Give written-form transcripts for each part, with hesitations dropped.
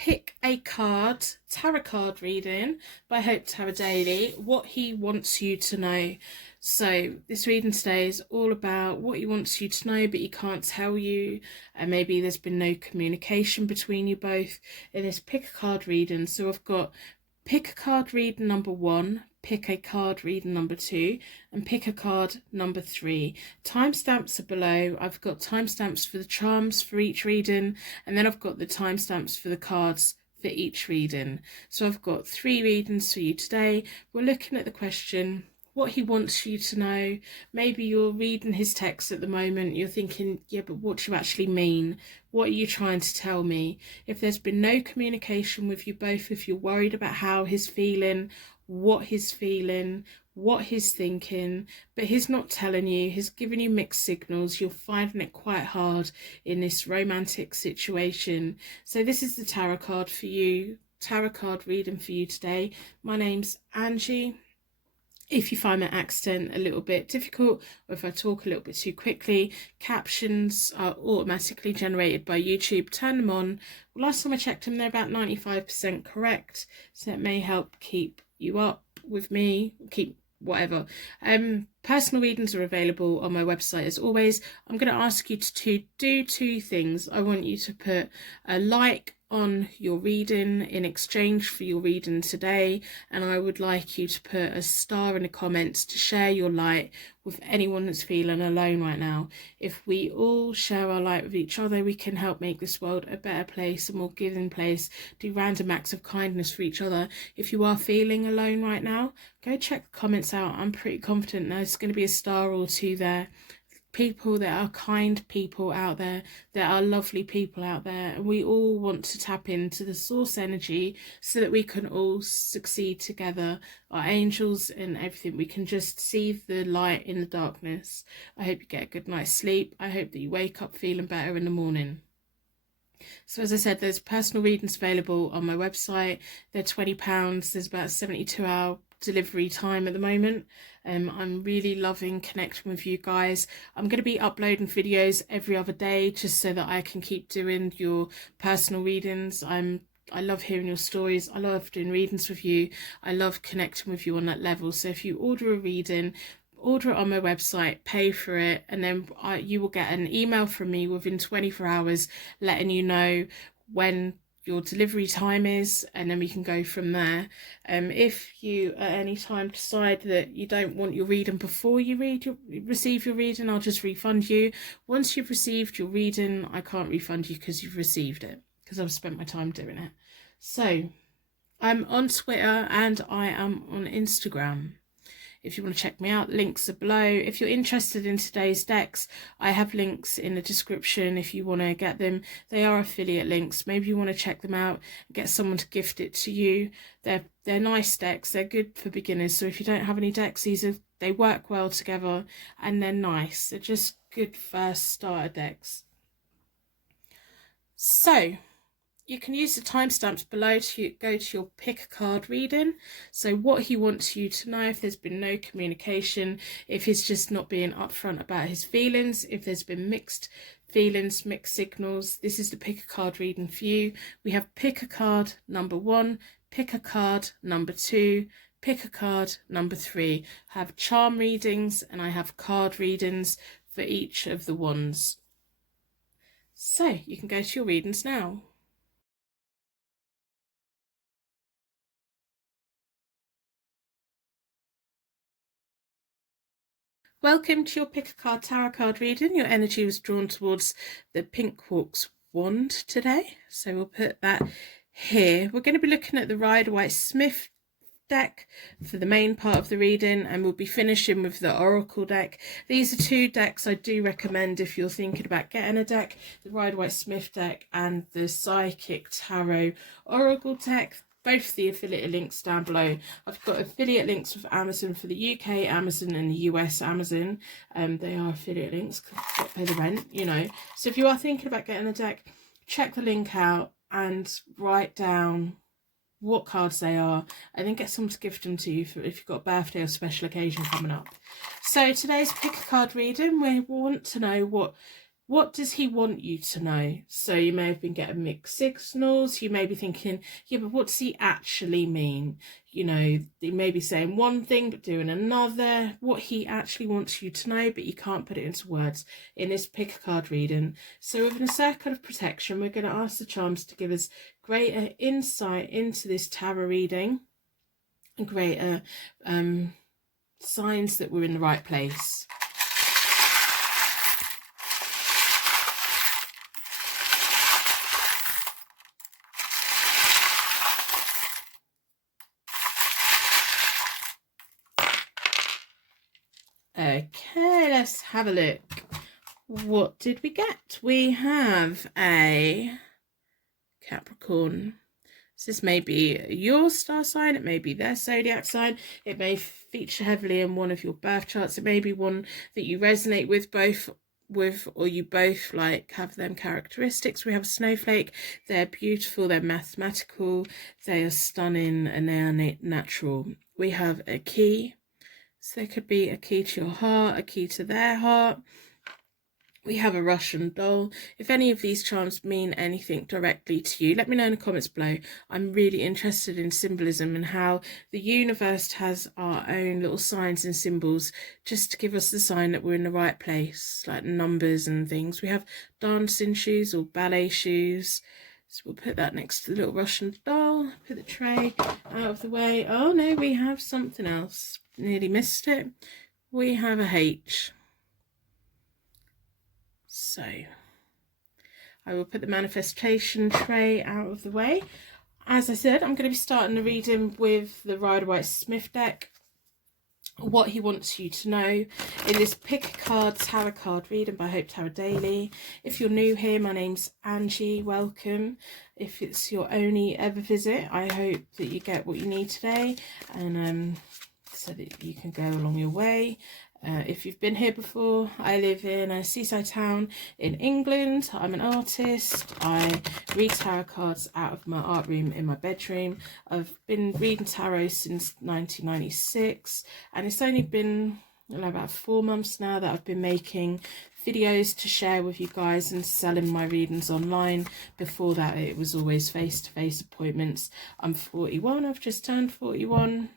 pick a card, tarot card reading by Hope Tarot Daily, what he wants you to know. So this reading today is all about what he wants you to know, but he can't tell you, and maybe there's been no communication between you both in this pick a card reading. So I've got pick a card reading number 1, pick a card reading number 2, and pick a card number 3. Timestamps are below. I've got timestamps for the charms for each reading, and then I've got the timestamps for the cards for each reading. So I've got 3 readings for you today. We're looking at the question, what he wants you to know. Maybe you're reading his text at the moment, you're thinking, yeah, but what do you actually mean? What are you trying to tell me? If there's been no communication with you both, if you're worried about how he's feeling, what he's feeling, what he's thinking, but he's not telling you, he's giving you mixed signals, you're finding it quite hard in this romantic situation. So this is the tarot card for you, tarot card reading for you today. My name's Angie. If you find my accent a little bit difficult, or if I talk a little bit too quickly, captions are automatically generated by YouTube. Turn them on. Last time I checked them, they're about 95% correct, so it may help keep you up with me, keep whatever. Personal readings are available on my website as always. I'm going to ask you to do 2 things. I want you to put a like on your reading in exchange for your reading today, and I would like you to put a star in the comments to share your light with anyone that's feeling alone right now. If we all share our light with each other, we can help make this world a better place, a more giving place, do random acts of kindness for each other. If you are feeling alone right now, go check the comments out. I'm pretty confident there's going to be a star or 2 there. People that are kind people out there, that are lovely people out there, and we all want to tap into the source energy so that we can all succeed together. Our angels and everything, we can just see the light in the darkness. I hope you get a good night's sleep. I hope that you wake up feeling better in the morning. So as I said, there's personal readings available on my website. They're £20. There's about a 72-hour delivery time at the moment. I'm really loving connecting with you guys. I'm going to be uploading videos every other day just so that I can keep doing your personal readings. I love hearing your stories. I love doing readings with you. I love connecting with you on that level. So if you order a reading, order it on my website, pay for it, and then you will get an email from me within 24 hours letting you know when your delivery time is, and then we can go from there. If you at any time decide that you don't want your reading before you receive your reading, I'll just refund you. Once you've received your reading, I can't refund you because you've received it, because I've spent my time doing it. So I'm on Twitter and I am on Instagram. If you want to check me out, links are below. If you're interested in today's decks, I have links in the description if you want to get them. They are affiliate links. Maybe you want to check them out and get someone to gift it to you. They're nice decks. They're good for beginners. So if you don't have any decks, they work well together and they're nice. They're just good first starter decks. So you can use the timestamps below to go to your pick a card reading. So what he wants you to know, if there's been no communication, if he's just not being upfront about his feelings, if there's been mixed feelings, mixed signals, this is the pick a card reading for you. We have pick a card number 1, pick a card number 2, pick a card number 3. I have charm readings and I have card readings for each of the ones. So you can go to your readings now. Welcome to your pick a card tarot card reading. Your energy was drawn towards the Pink Quartz wand today, so we'll put that here. We're going to be looking at the Rider-Waite-Smith deck for the main part of the reading, and we'll be finishing with the Oracle deck. These are 2 decks I do recommend if you're thinking about getting a deck, the Rider-Waite-Smith deck and the Psychic Tarot Oracle deck. Both the affiliate links down below. I've got affiliate links with Amazon for the UK Amazon and the US Amazon. They are affiliate links because I've got to pay the rent, you know. So if you are thinking about getting a deck, check the link out and write down what cards they are, and then get someone to gift them to you for if you've got a birthday or special occasion coming up. So today's pick a card reading, we want to know what what does he want you to know? So you may have been getting mixed signals. You may be thinking, yeah, but what does he actually mean? You know, he may be saying one thing but doing another. What he actually wants you to know, but you can't put it into words in this pick a card reading. So within a circle of protection, we're going to ask the charms to give us greater insight into this tarot reading and greater signs that we're in the right place. Okay, let's have a look. What did we get? We have a Capricorn. So this may be your star sign, it may be their zodiac sign, it may feature heavily in one of your birth charts, it may be one that you resonate with or you both like have them characteristics. We have a snowflake. They're beautiful, they're mathematical, they are stunning, and they are natural. We have a key. So there could be a key to your heart, a key to their heart. We have a Russian doll. If any of these charms mean anything directly to you, let me know in the comments below. I'm really interested in symbolism and how the universe has our own little signs and symbols just to give us the sign that we're in the right place, like numbers and things. We have dancing shoes or ballet shoes. So we'll put that next to the little Russian doll. Put the tray out of the way. Oh no, we have something else. Nearly missed it. We have a H. So I will put the manifestation tray out of the way. As I said, I'm going to be starting the reading with the Rider-Waite-Smith deck. What he wants you to know in this pick a card tarot card reading by Hope Tarot Daily. If you're new here, my name's Angie. Welcome. If it's your only ever visit, I hope that you get what you need today, and so that you can go along your way. If you've been here before, I live in a seaside town in England. I'm an artist. I read tarot cards out of my art room in my bedroom. I've been reading tarot since 1996, and it's only been about 4 months now that I've been making videos to share with you guys and selling my readings online. Before that, it was always face-to-face appointments. I'm 41. I've just turned 41.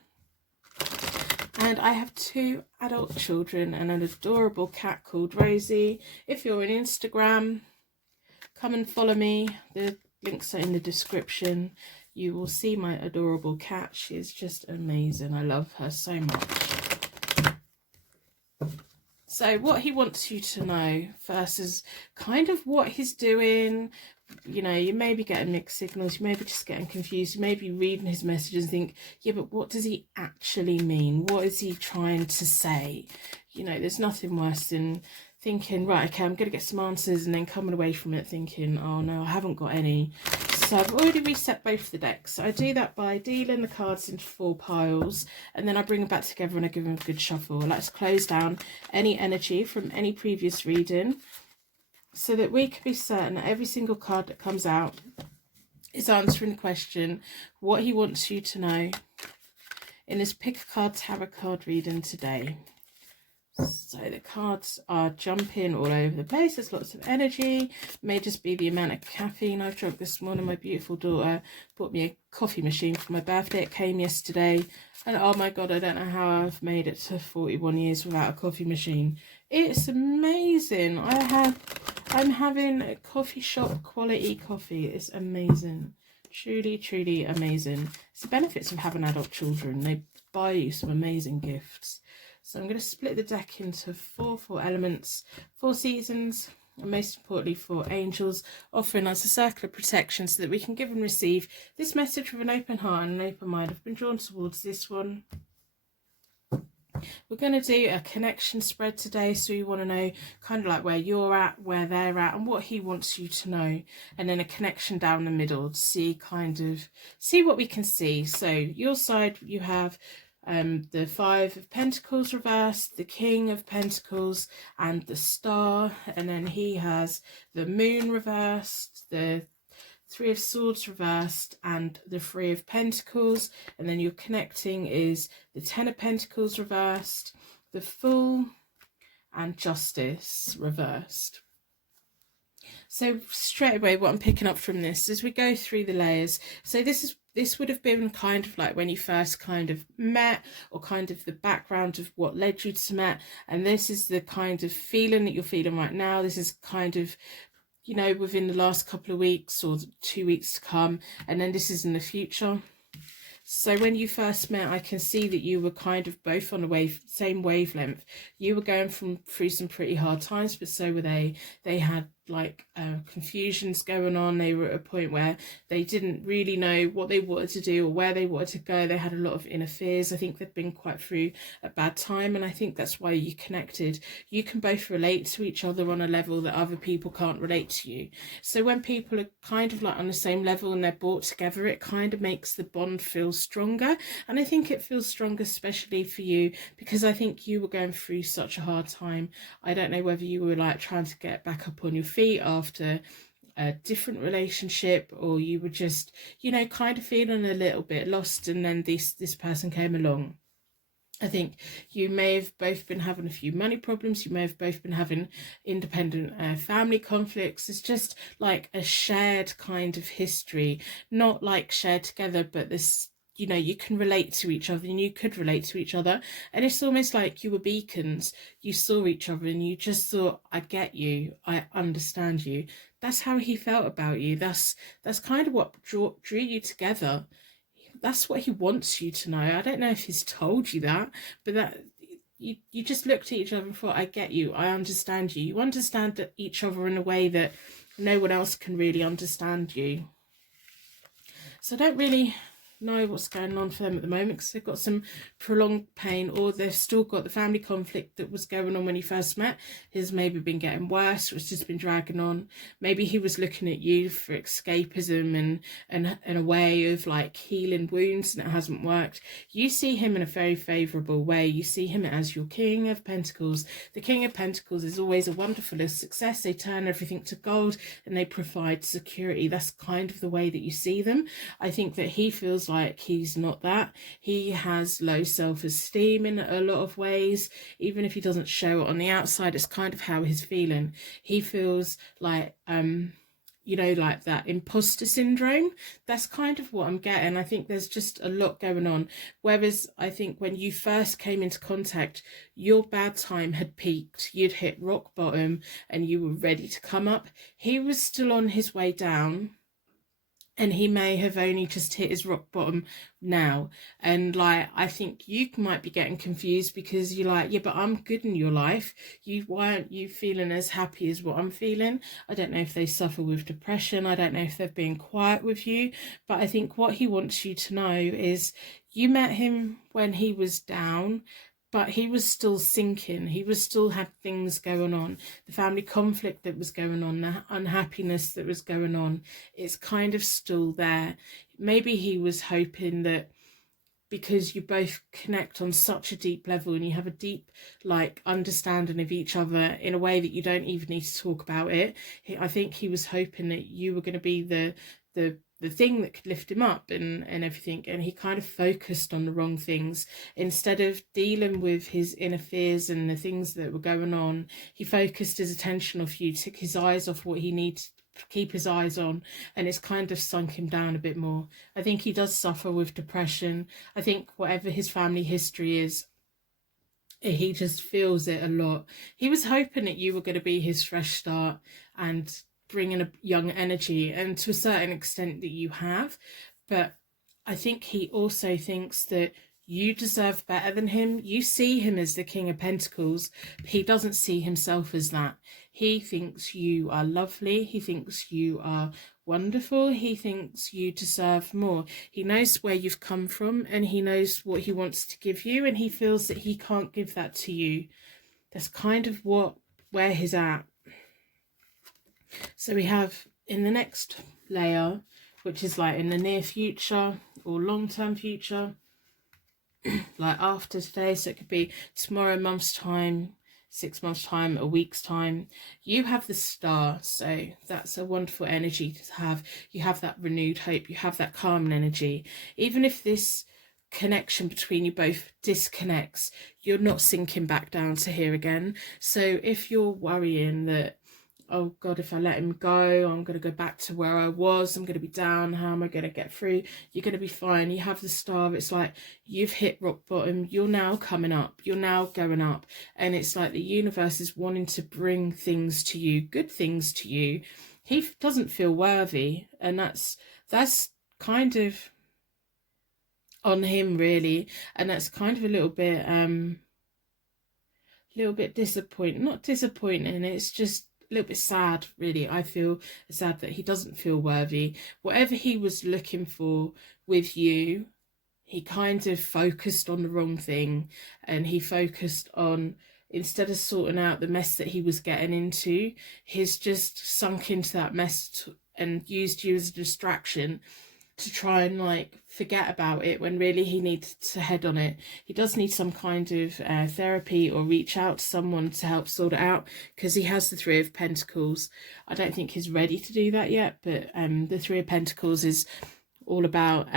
And I have 2 adult children and an adorable cat called Rosie. If you're on Instagram, come and follow me. The links are in the description. You will see my adorable cat. She is just amazing. I love her so much. So what he wants you to know first is kind of what he's doing. You know, you may be getting mixed signals, you may be just getting confused, you may be reading his messages and think, yeah, but what does he actually mean? What is he trying to say? You know, there's nothing worse than thinking, right, okay, I'm going to get some answers, and then coming away from it thinking, oh no, I haven't got any. So I've already reset both the decks. So I do that by dealing the cards into 4 piles, and then I bring them back together and I give them a good shuffle. I like to close down any energy from any previous reading, so that we can be certain that every single card that comes out is answering the question, what he wants you to know in this pick a card tarot card reading today. So the cards are jumping all over the place. There's lots of energy. May just be the amount of caffeine I've drunk this morning. My beautiful daughter bought me a coffee machine for my birthday. It came yesterday, and oh my god, I don't know how I've made it to 41 years without a coffee machine. It's amazing. I'm having a coffee shop quality coffee. It's amazing. Truly, truly amazing. It's the benefits of having adult children. They buy you some amazing gifts. So I'm going to split the deck into 4 elements, 4 seasons, and most importantly 4 angels, offering us a circle of protection so that we can give and receive this message with an open heart and an open mind. I've been drawn towards this one. We're going to do a connection spread today, so you want to know kind of like where you're at, where they're at, and what he wants you to know, and then a connection down the middle to see what we can see. So your side, you have the 5 of Pentacles reversed, the King of Pentacles, and the Star, and then he has the Moon reversed, the 3 of Swords reversed, and the 3 of Pentacles, and then your connecting is the 10 of Pentacles reversed, the Fool, and Justice reversed. So straight away, what I'm picking up from this as we go through the layers. So this would have been kind of like when you first kind of met, or kind of the background of what led you to met. And this is the kind of feeling that you're feeling right now. This is kind of, you know, within the last couple of weeks or 2 weeks to come. And then this is in the future. So when you first met, I can see that you were kind of both on the same wavelength. You were going through some pretty hard times, but so were they. They had like confusions going on. They were at a point where they didn't really know what they wanted to do or where they wanted to go. They had a lot of inner fears. I think they'd been quite through a bad time, and I think that's why you connected. You can both relate to each other on a level that other people can't relate to you. So when people are kind of like on the same level and they're brought together, it kind of makes the bond feel stronger. And I think it feels stronger especially for you, because I think you were going through such a hard time. I don't know whether you were like trying to get back up on your feet after a different relationship, or you were just, you know, kind of feeling a little bit lost, and then this person came along. I think you may have both been having a few money problems. You may have both been having independent family conflicts. It's just like a shared kind of history, not like shared together, but this, you know, you can relate to each other and you could relate to each other. And it's almost like you were beacons. You saw each other and you just thought, I get you, I understand you. That's how he felt about you. That's kind of what drew you together. That's what he wants you to know. I don't know if he's told you that, but that you just looked at each other and thought, I get you, I understand you. You understand each other in a way that no one else can really understand you. So I don't really know what's going on for them at the moment, because they've got some prolonged pain, or they've still got the family conflict that was going on when you first met has maybe been getting worse, or it's just been dragging on. Maybe he was looking at you for escapism and a way of like healing wounds, and it hasn't worked. You see him in a very favourable way. You see him as your King of Pentacles. The King of Pentacles is always a wonderful success. They turn everything to gold and they provide security. That's kind of the way that you see them. I think that he feels like he's not that. He has low self-esteem in a lot of ways. Even if he doesn't show it on the outside, it's kind of how he's feeling. He feels like you know, like that imposter syndrome. That's kind of what I'm getting. I think there's just a lot going on. Whereas I think when you first came into contact, your bad time had peaked. You'd hit rock bottom and you were ready to come up. He was still on his way down, and he may have only just hit his rock bottom now. And like, I think you might be getting confused because you're like, yeah, but I'm good in your life. Why aren't you feeling as happy as what I'm feeling? I don't know if they suffer with depression. I don't know if they've been quiet with you. But I think what he wants you to know is you met him when he was down, but he was still sinking. He was still had things going on. The family conflict that was going on, the unhappiness that was going on, it's kind of still there. Maybe he was hoping that because you both connect on such a deep level and you have a deep like understanding of each other in a way that you don't even need to talk about it. I think he was hoping that you were going to be the thing that could lift him up and everything, and he kind of focused on the wrong things. Instead of dealing with his inner fears and the things that were going on, he focused his attention off you, took his eyes off what he needs to keep his eyes on, and it's kind of sunk him down a bit more. I think he does suffer with depression. I think whatever his family history is, he just feels it a lot. He was hoping that you were going to be his fresh start and bring in a young energy, and to a certain extent that you have, but I think he also thinks that you deserve better than him. You see him as the King of Pentacles. He doesn't see himself as that. He thinks you are lovely. He thinks you are wonderful. He thinks you deserve more. He knows where you've come from and he knows what he wants to give you, and he feels that he can't give that to you. That's kind of where he's at. So we have in the next layer, which is like in the near future or long-term future, like after today, so it could be tomorrow, month's time, 6 months time, a week's time, you have the Star. So that's a wonderful energy to have. You have that renewed hope, you have that calm energy. Even if this connection between you both disconnects, you're not sinking back down to here again. So if you're worrying that, oh God, if I let him go, I'm going to go back to where I was. I'm going to be down. How am I going to get through? You're going to be fine. You have the Star. It's like you've hit rock bottom. You're now coming up. You're now going up. And it's like the universe is wanting to bring things to you, good things to you. He doesn't feel worthy. And that's kind of on him, really. And that's kind of a little bit disappointing. Not disappointing, it's just a little bit sad, really. I feel sad that he doesn't feel worthy. Whatever he was looking for with you, he kind of focused on the wrong thing, and he focused on, instead of sorting out the mess that he was getting into, he's just sunk into that mess and used you as a distraction to try and like forget about it, when really he needs to head on it. He does need some kind of therapy, or reach out to someone to help sort it out, because he has the Three of Pentacles. I don't think he's ready to do that yet, but the Three of Pentacles is all about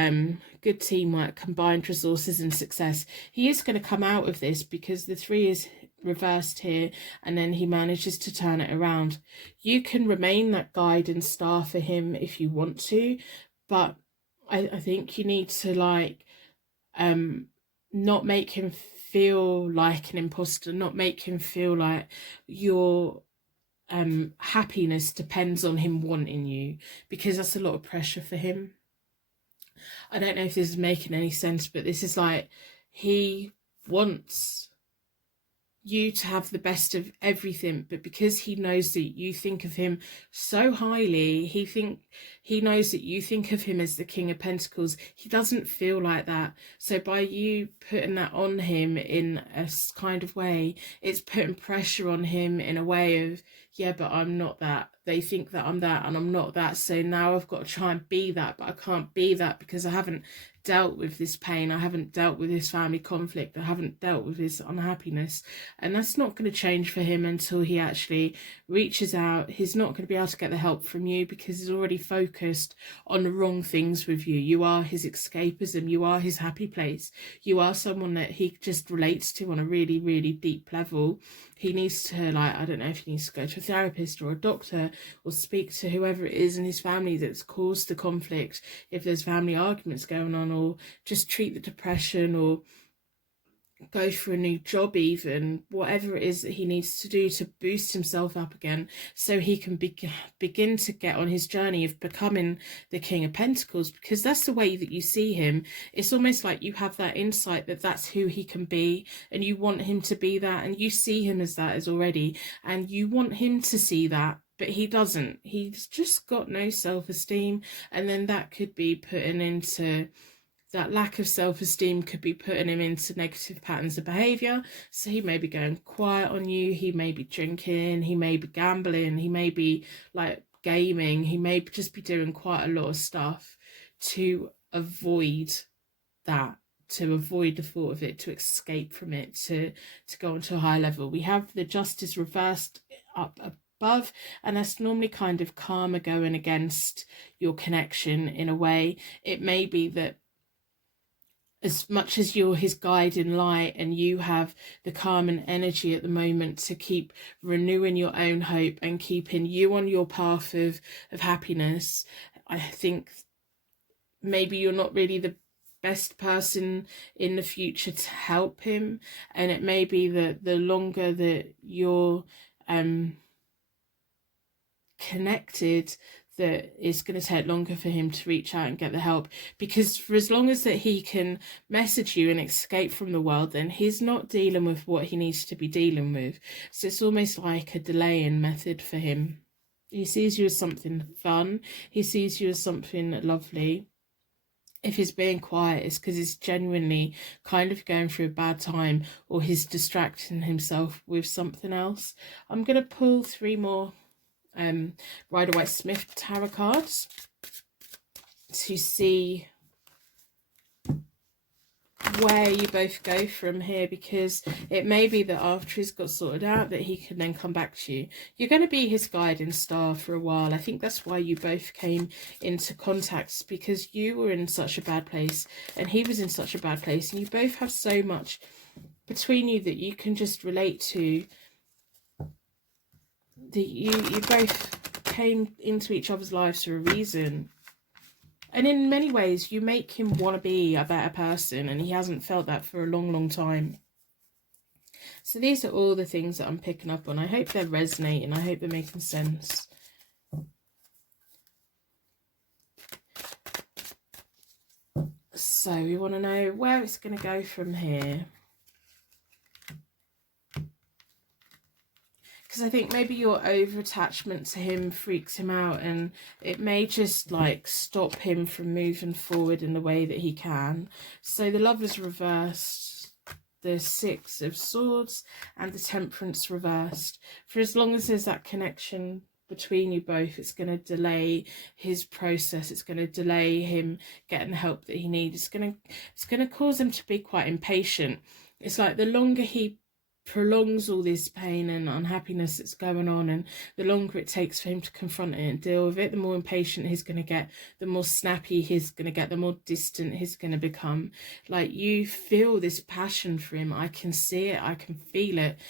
good teamwork, combined resources and success. He is going to come out of this, because the three is reversed here, and then he manages to turn it around. You can remain that guide and star for him if you want to, but I think you need to like not make him feel like an imposter, not make him feel like your happiness depends on him wanting you, because that's a lot of pressure for him. I don't know if this is making any sense, but this is like, he wants you to have the best of everything, but because he knows that you think of him so highly, he knows that you think of him as the King of Pentacles. He doesn't feel like that. So by you putting that on him in a kind of way, it's putting pressure on him in a way of, yeah, but I'm not that. They think that I'm that and I'm not that. So now I've got to try and be that, but I can't be that because I haven't dealt with this pain. I haven't dealt with this family conflict. I haven't dealt with this unhappiness. And that's not going to change for him until he actually reaches out. He's not going to be able to get the help from you because he's already focused on the wrong things with you. You are his escapism. You are his happy place. You are someone that he just relates to on a really, really deep level. He needs to, like, I don't know if he needs to go to a therapist or a doctor or speak to whoever it is in his family that's caused the conflict, if there's family arguments going on, or just treat the depression, or go for a new job, even whatever it is that he needs to do to boost himself up again, so he can begin to get on his journey of becoming the King of Pentacles, because that's the way that you see him. It's almost like you have that insight that that's who he can be, and you want him to be that, and you see him as that as already, and you want him to see that, but he doesn't. He's just got no self-esteem, and then that could be putting into, that lack of self-esteem could be putting him into negative patterns of behaviour. So he may be going quiet on you, he may be drinking, he may be gambling, he may be like gaming, he may just be doing quite a lot of stuff to avoid that, to avoid the thought of it, to escape from it, to go on to a high level. We have the Justice reversed up above, and that's normally kind of karma going against your connection in a way. It may be that as much as you're his guiding light and you have the calm and energy at the moment to keep renewing your own hope and keeping you on your path of happiness, I think maybe you're not really the best person in the future to help him. And it may be that the longer that you're connected, that it's going to take longer for him to reach out and get the help, because for as long as that he can message you and escape from the world, then he's not dealing with what he needs to be dealing with. So it's almost like a delaying method for him. He sees you as something fun, he sees you as something lovely. If he's being quiet, it's because he's genuinely kind of going through a bad time, or he's distracting himself with something else. I'm going to pull 3 more Rider-Waite-Smith tarot cards to see where you both go from here, because it may be that after he's got sorted out that he can then come back to you. You're going to be his guiding star for a while. I think that's why you both came into contact, because you were in such a bad place and he was in such a bad place, and you both have so much between you that you can just relate to. that you both came into each other's lives for a reason. And in many ways, you make him want to be a better person, and he hasn't felt that for a long, long time. So these are all the things that I'm picking up on. I hope they're resonating. I hope they're making sense. So we want to know where it's going to go from here. Because I think maybe your over-attachment to him freaks him out, and it may just like stop him from moving forward in the way that he can. So the Lovers reversed, the Six of Swords, and the Temperance reversed. For as long as there's that connection between you both, it's going to delay his process. It's going to delay him getting the help that he needs. It's going to cause him to be quite impatient. It's like the longer he prolongs all this pain and unhappiness that's going on, and the longer it takes for him to confront it and deal with it, the more impatient he's going to get, the more snappy he's going to get, the more distant he's going to become. Like, you feel this passion for him. I can see it, I can feel it.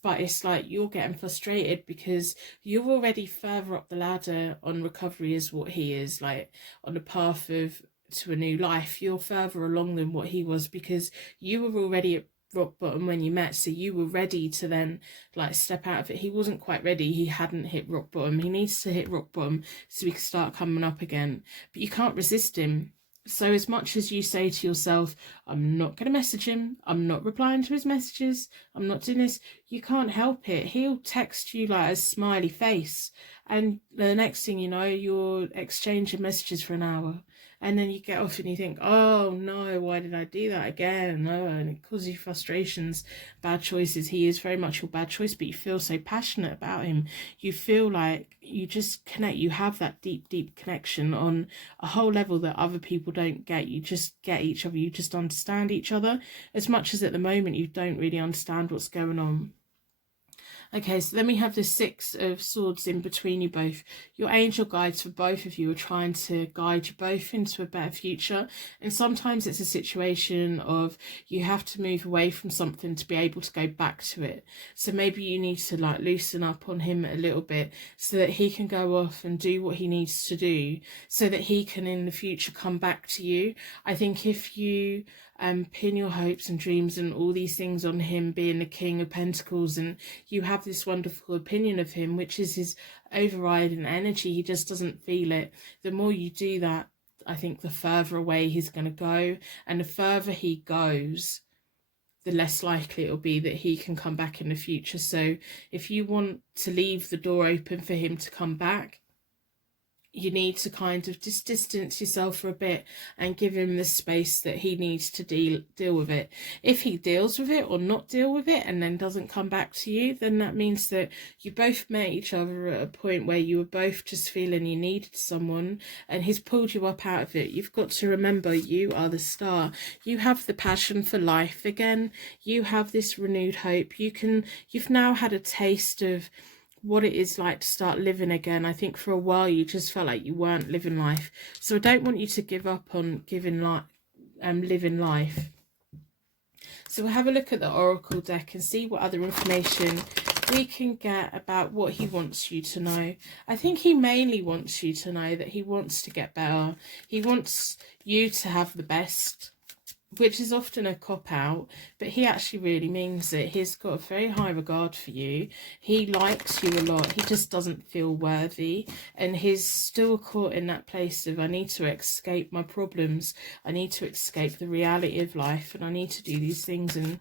But it's like you're getting frustrated because you're already further up the ladder on recovery as what he is, like on the path to a new life. You're further along than what he was because you were already at rock bottom when you met, so you were ready to then like step out of it. He wasn't quite ready. He hadn't hit rock bottom. He needs to hit rock bottom so he can start coming up again, but you can't resist him. So as much as you say to yourself, I'm not going to message him, I'm not replying to his messages, I'm not doing this, you can't help it. He'll text you like a smiley face, and the next thing you know, you're exchanging messages for an hour. And then you get off and you think, oh no, why did I do that again? Oh, and it causes you frustrations, bad choices. He is very much your bad choice, but you feel so passionate about him. You feel like you just connect. You have that deep, deep connection on a whole level that other people don't get. You just get each other. You just understand each other as much as at the moment you don't really understand what's going on. Okay, so then we have the Six of Swords in between you both. Your angel guides for both of you are trying to guide you both into a better future. And sometimes it's a situation of you have to move away from something to be able to go back to it. So maybe you need to like loosen up on him a little bit so that he can go off and do what he needs to do so that he can in the future come back to you. I think if you pin your hopes and dreams and all these things on him being the King of Pentacles, and you have this wonderful opinion of him, which is his overriding energy, he just doesn't feel it. The more you do that, I think the further away he's going to go, and the further he goes, the less likely it'll be that he can come back in the future. So if you want to leave the door open for him to come back, you need to kind of just distance yourself for a bit and give him the space that he needs to deal with it. If he deals with it or not deal with it and then doesn't come back to you, then that means that you both met each other at a point where you were both just feeling you needed someone, and he's pulled you up out of it. You've got to remember, you are the star. You have the passion for life again. You have this renewed hope. You've now had a taste of what it is like to start living again. I think for a while you just felt like you weren't living life. So I don't want you to give up on living life. So we'll have a look at the Oracle deck and see what other information we can get about what he wants you to know. I think he mainly wants you to know that he wants to get better. He wants you to have the best, which is often a cop-out, but he actually really means it. He's got a very high regard for you. He likes you a lot. He just doesn't feel worthy, and he's still caught in that place of, I need to escape my problems. I need to escape the reality of life, and I need to do these things. And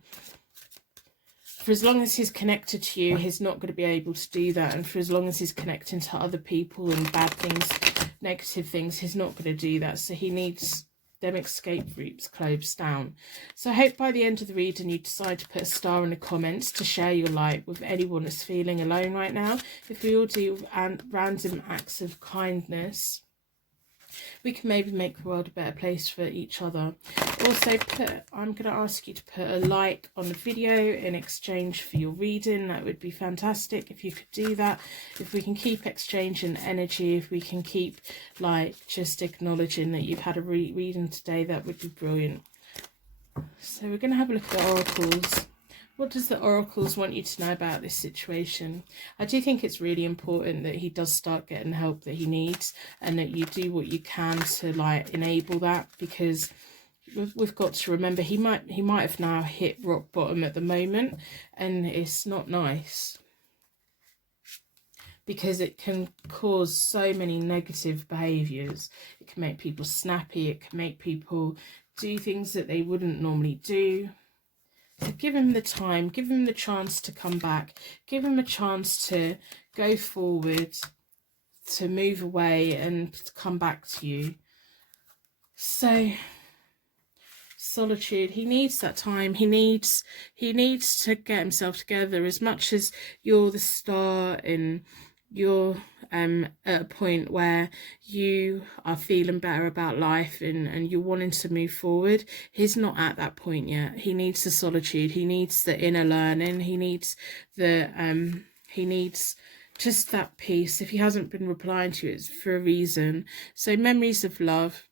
for as long as he's connected to you, he's not going to be able to do that. And for as long as he's connecting to other people and bad things, negative things, he's not going to do that. So he needs them escape routes closed down. So I hope by the end of the reading you decide to put a star in the comments to share your light with anyone that's feeling alone right now. If we all do random acts of kindness, we can maybe make the world a better place for each other. Also, I'm going to ask you to put a like on the video in exchange for your reading. That would be fantastic if you could do that. If we can keep exchanging energy, if we can keep like just acknowledging that you've had a reading today, that would be brilliant. So we're going to have a look at the oracles. What does the oracles want you to know about this situation? I do think it's really important that he does start getting help that he needs, and that you do what you can to like enable that, because we've got to remember he might have now hit rock bottom at the moment, and it's not nice, because it can cause so many negative behaviors. It can make people snappy, it can make people do things that they wouldn't normally do. So give him the time, give him the chance to come back, give him a chance to go forward, to move away and to come back to you. So solitude, he needs that time, he needs to get himself together. As much as you're the star and you're at a point where you are feeling better about life and you're wanting to move forward, he's not at that point yet. He needs the solitude, he needs the inner learning, he needs the he needs just that peace. If he hasn't been replying to you, it's for a reason. So memories of love,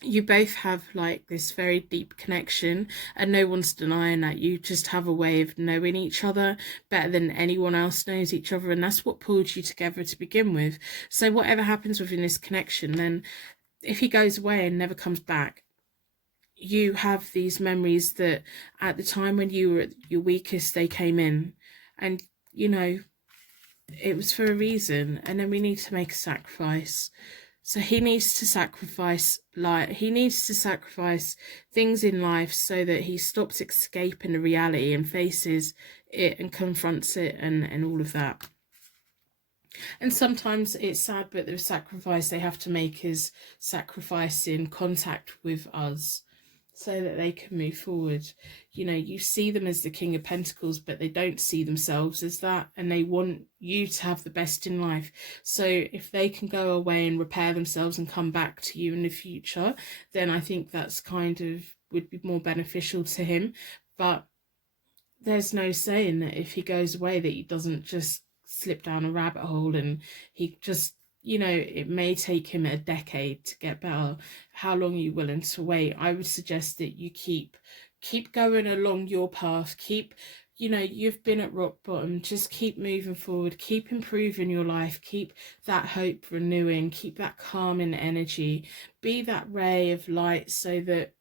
you both have like this very deep connection, and no one's denying that. You just have a way of knowing each other better than anyone else knows each other, and that's what pulled you together to begin with. So whatever happens within this connection, then if he goes away and never comes back, you have these memories that at the time when you were at your weakest, they came in, and you know, it was for a reason. And then we need to make a sacrifice. So he needs to sacrifice he needs to sacrifice things in life so that he stops escaping the reality and faces it and confronts it and all of that. And sometimes it's sad, but the sacrifice they have to make is sacrificing contact with us so that they can move forward. You know, you see them as the King of Pentacles, but they don't see themselves as that, and they want you to have the best in life. So if they can go away and repair themselves and come back to you in the future, then I think that's kind of would be more beneficial to him. But there's no saying that if he goes away that he doesn't just slip down a rabbit hole, and he just, you know, it may take him a decade to get better. How long are you willing to wait? I would suggest that you keep going along your path. Keep, you know, you've been at rock bottom, just keep moving forward, keep improving your life, keep that hope renewing, keep that calming energy, be that ray of light, so that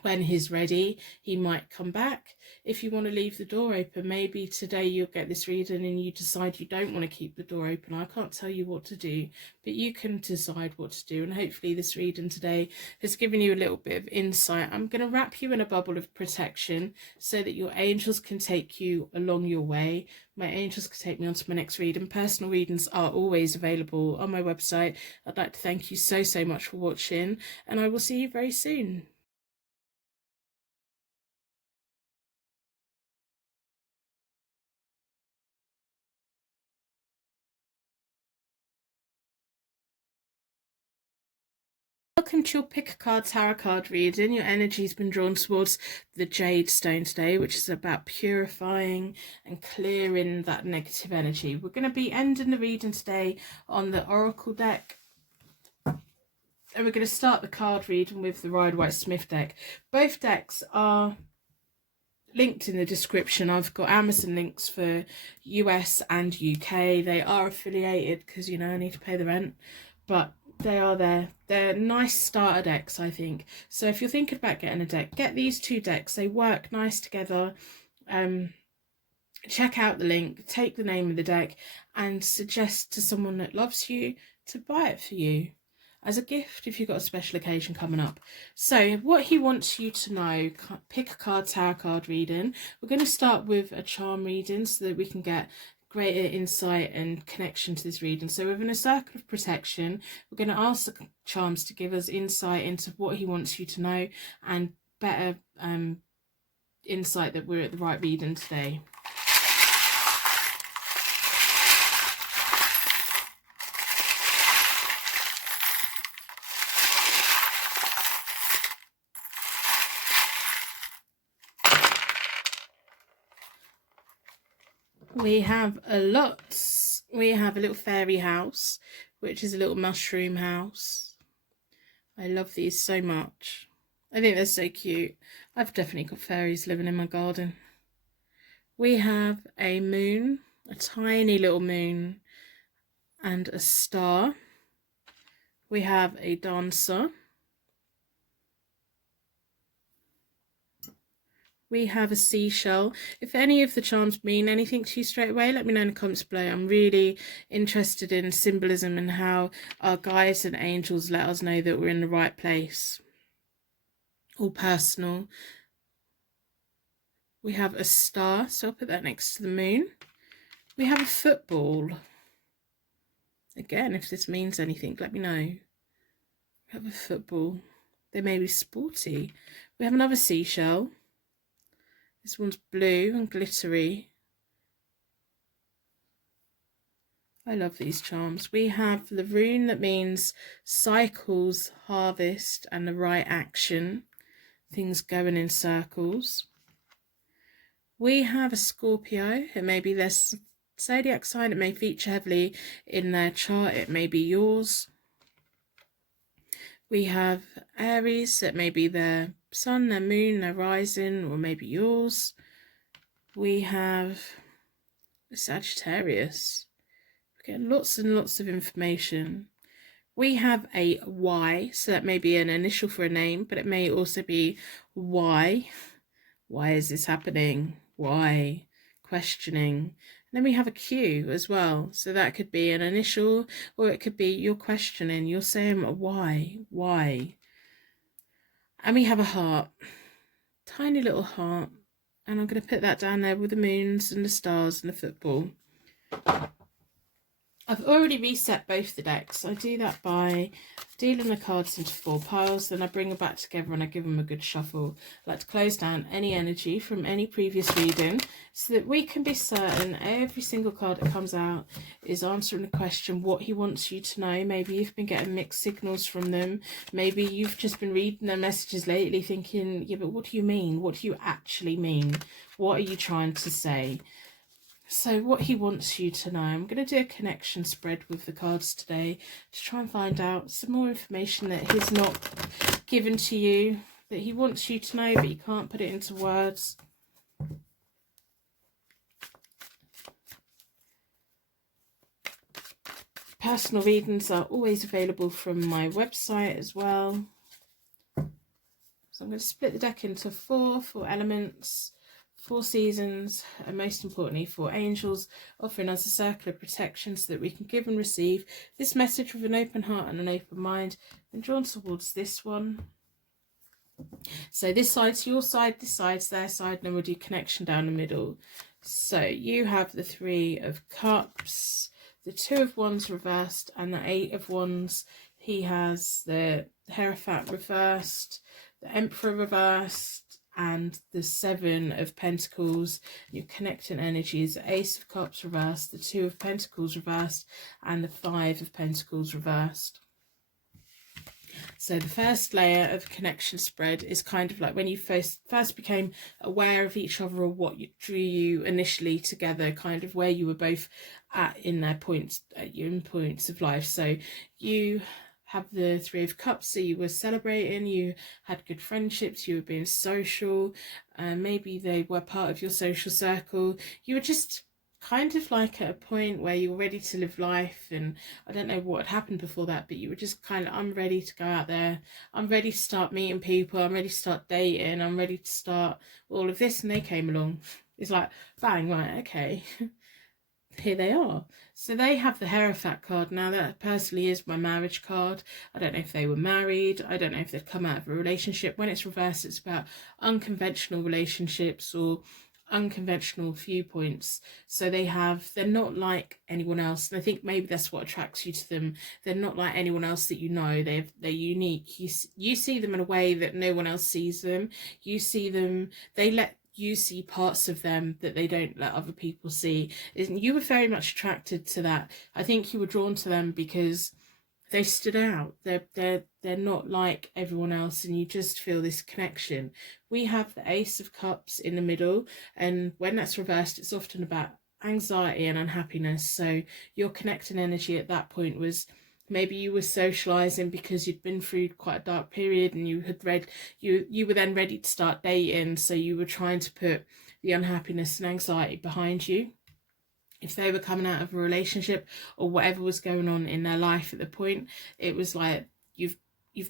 when he's ready, he might come back. If you want to leave the door open, maybe today you'll get this reading and you decide you don't want to keep the door open. I can't tell you what to do, but you can decide what to do. And hopefully this reading today has given you a little bit of insight. I'm going to wrap you in a bubble of protection so that your angels can take you along your way. My angels can take me on to my next reading. Personal readings are always available on my website. I'd like to thank you so much for watching, and I will see you very soon. Welcome to your Pick a Card Tarot card reading. Your energy's been drawn towards the Jade Stone today, which is about purifying and clearing that negative energy. We're going to be ending the reading today on the Oracle deck, and we're going to start the card reading with the Rider-Waite-Smith deck. Both decks are linked in the description. I've got Amazon links for US and UK. They are affiliated because, you know, I need to pay the rent, but they are there. They're nice starter decks, I think. So if you're thinking about getting a deck, get these two decks. They work nice together. Check out the link, take the name of the deck, and suggest to someone that loves you to buy it for you as a gift if you've got a special occasion coming up. So what he wants you to know, pick a card, tarot card reading. We're going to start with a charm reading so that we can get greater insight and connection to this reading. So within a circle of protection, we're going to ask the charms to give us insight into what he wants you to know, and better insight that we're at the right reading today. We have a lot. We have a little fairy house, which is a little mushroom house. I love these so much. I think they're so cute. I've definitely got fairies living in my garden. We have a moon, a tiny little moon, and a star. We have a dancer. We have a seashell. If any of the charms mean anything to you straight away, let me know in the comments below. I'm really interested in symbolism and how our guides and angels let us know that we're in the right place. All personal. We have a star, so I'll put that next to the moon. We have a football. Again, if this means anything, let me know. We have a football. They may be sporty. We have another seashell. This one's blue and glittery. I love these charms. We have the rune that means cycles, harvest, and the right action. Things going in circles. We have a Scorpio. It may be their zodiac sign. It may feature heavily in their chart. It may be yours. We have Aries. It may be their sun, their moon, their rising, or maybe yours. We have Sagittarius. We're getting lots and lots of information. We have a Y, so that may be an initial for a name, but it may also be why. Why is this happening? Why? Questioning. And then we have a Q as well, so that could be an initial, or it could be you're questioning, you're saying why? And we have a heart, tiny little heart, and I'm going to put that down there with the moons and the stars and the football. I've already reset both the decks. I do that by dealing the cards into 4 piles, then I bring them back together and I give them a good shuffle. I like to close down any energy from any previous reading so that we can be certain every single card that comes out is answering the question what he wants you to know. Maybe you've been getting mixed signals from them. Maybe you've just been reading their messages lately thinking, yeah, but what do you mean? What do you actually mean? What are you trying to say? So what he wants you to know. I'm going to do a connection spread with the cards today to try and find out some more information that he's not given to you, that he wants you to know, but you can't put it into words. Personal readings are always available from my website as well. So I'm going to split the deck into 4 elements. 4 seasons, and most importantly 4 angels, offering us a circle of protection so that we can give and receive this message with an open heart and an open mind, and drawn towards this one. So this side's your side, this side's their side, and then we'll do connection down the middle. So you have the 3 of Cups, the 2 of Wands reversed, and the 8 of Wands. He has the Hierophant reversed, the Emperor reversed, and the 7 of Pentacles. Your connecting energies, the Ace of Cups reversed, the 2 of Pentacles reversed, and the 5 of Pentacles reversed. So the first layer of connection spread is kind of like when you first became aware of each other, or what drew you initially together, kind of where you were both at in their points, at your points of life. So you have the 3 of Cups, so you were celebrating, you had good friendships, you were being social, maybe they were part of your social circle. You were just kind of like at a point where you were ready to live life, and I don't know what had happened before that, but you were just kind of, I'm ready to go out there, I'm ready to start meeting people, I'm ready to start dating, I'm ready to start all of this, and they came along. It's like, bang, right, okay. Here they are. So they have the Hierophant card. Now that personally is my marriage card. I don't know if they were married. I don't know if they've come out of a relationship. When it's reversed, it's about unconventional relationships or unconventional viewpoints. So they're not like anyone else, and I think maybe that's what attracts you to them. They're not like anyone else that you know. They're unique. You see them in a way that no one else sees them. You see them, they let you see parts of them that they don't let other people see. You were very much attracted to that. I think you were drawn to them because they stood out. They're not like everyone else, and you just feel this connection. We have the Ace of Cups in the middle, and when that's reversed, it's often about anxiety and unhappiness. So your connecting energy at that point was Maybe you were socializing because you'd been through quite a dark period, and you were then ready to start dating, so you were trying to put the unhappiness and anxiety behind you. If they were coming out of a relationship or whatever was going on in their life at the point, it was like you've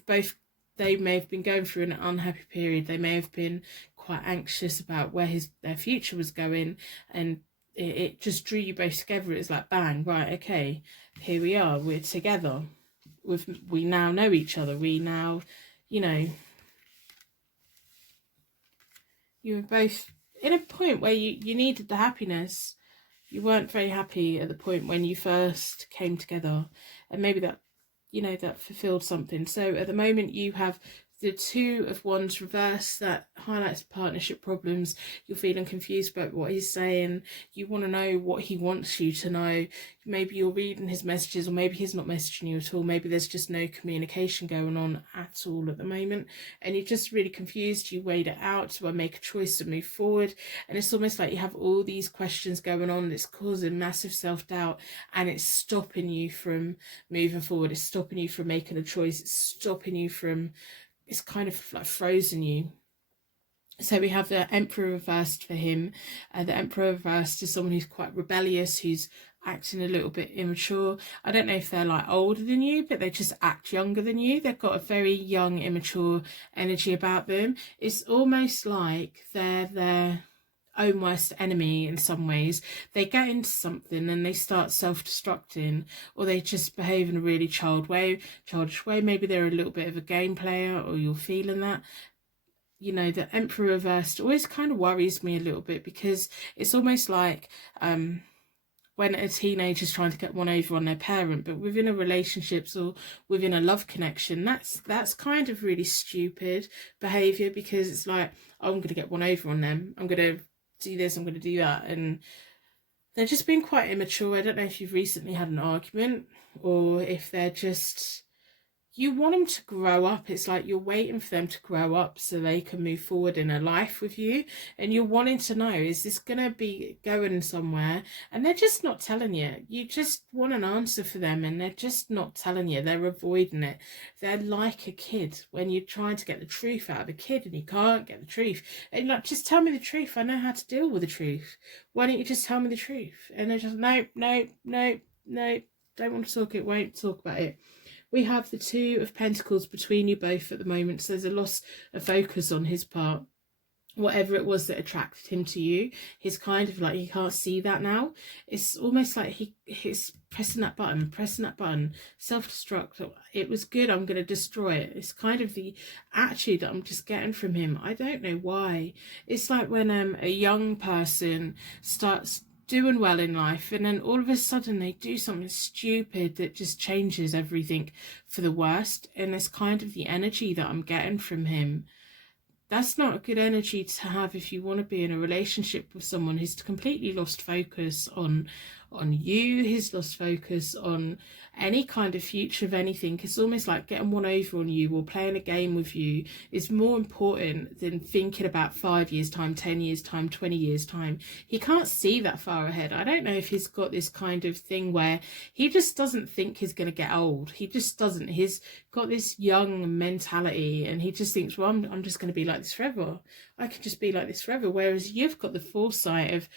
both, they may have been going through an unhappy period, they may have been quite anxious about where their future was going, and it just drew you both together. It was like, bang, right, okay, here we are, we're together, we now know each other, we now, you know, you were both in a point where you needed the happiness. You weren't very happy at the point when you first came together, and maybe that, you know, that fulfilled something. So at the moment you have the Two of Wands reverse, that highlights partnership problems. You're feeling confused about what he's saying. You want to know what he wants you to know. Maybe you're reading his messages, or maybe he's not messaging you at all. Maybe there's just no communication going on at all at the moment, and you're just really confused. You weighed it out. Do I make a choice to move forward? And it's almost like you have all these questions going on. It's causing massive self-doubt, and it's stopping you from moving forward. It's stopping you from making a choice. It's stopping you from, it's kind of like frozen you. So we have the Emperor reversed for him. The Emperor reversed is someone who's quite rebellious, who's acting a little bit immature. I don't know if they're like older than you, but they just act younger than you. They've got a very young, immature energy about them. It's almost like they're their own worst enemy in some ways. They get into something and they start self-destructing, or they just behave in a really childish way. Maybe they're a little bit of a game player, or you're feeling that. You know, the Emperor reversed always kind of worries me a little bit, because it's almost like when a teenager's trying to get one over on their parent, but within a relationships or within a love connection, that's kind of really stupid behaviour, because it's like, oh, I'm going to get one over on them, I'm going to do this, I'm going to do that, and they're just being quite immature. I don't know if you've recently had an argument, or if they're just, you want them to grow up. It's like you're waiting for them to grow up so they can move forward in a life with you, and you're wanting to know, is this going to be going somewhere? And they're just not telling you. You just want an answer for them, and they're just not telling you. They're avoiding it. They're like a kid when you're trying to get the truth out of a kid and you can't get the truth. And you're like, just tell me the truth, I know how to deal with the truth. Why don't you just tell me the truth? And they're just, no, don't want to talk it, won't talk about it. We have the Two of Pentacles between you both at the moment. So there's a loss of focus on his part. Whatever it was that attracted him to you, he's kind of like, he can't see that now. It's almost like he's pressing that button, self-destruct. It was good, I'm going to destroy it. It's kind of the attitude that I'm just getting from him. I don't know why. It's like when a young person starts doing well in life, and then all of a sudden they do something stupid that just changes everything for the worst, and it's kind of the energy that I'm getting from him. That's not a good energy to have if you want to be in a relationship with someone who's completely lost focus on you, who's lost focus on any kind of future of anything. It's almost like getting one over on you or playing a game with you is more important than thinking about 5 years time, 10 years time, 20 years time. He can't see that far ahead. I don't know if he's got this kind of thing where he just doesn't think he's going to get old. He just doesn't. He's got this young mentality, and he just thinks, well, I'm just going to be like this forever. I can just be like this forever. Whereas you've got the foresight of,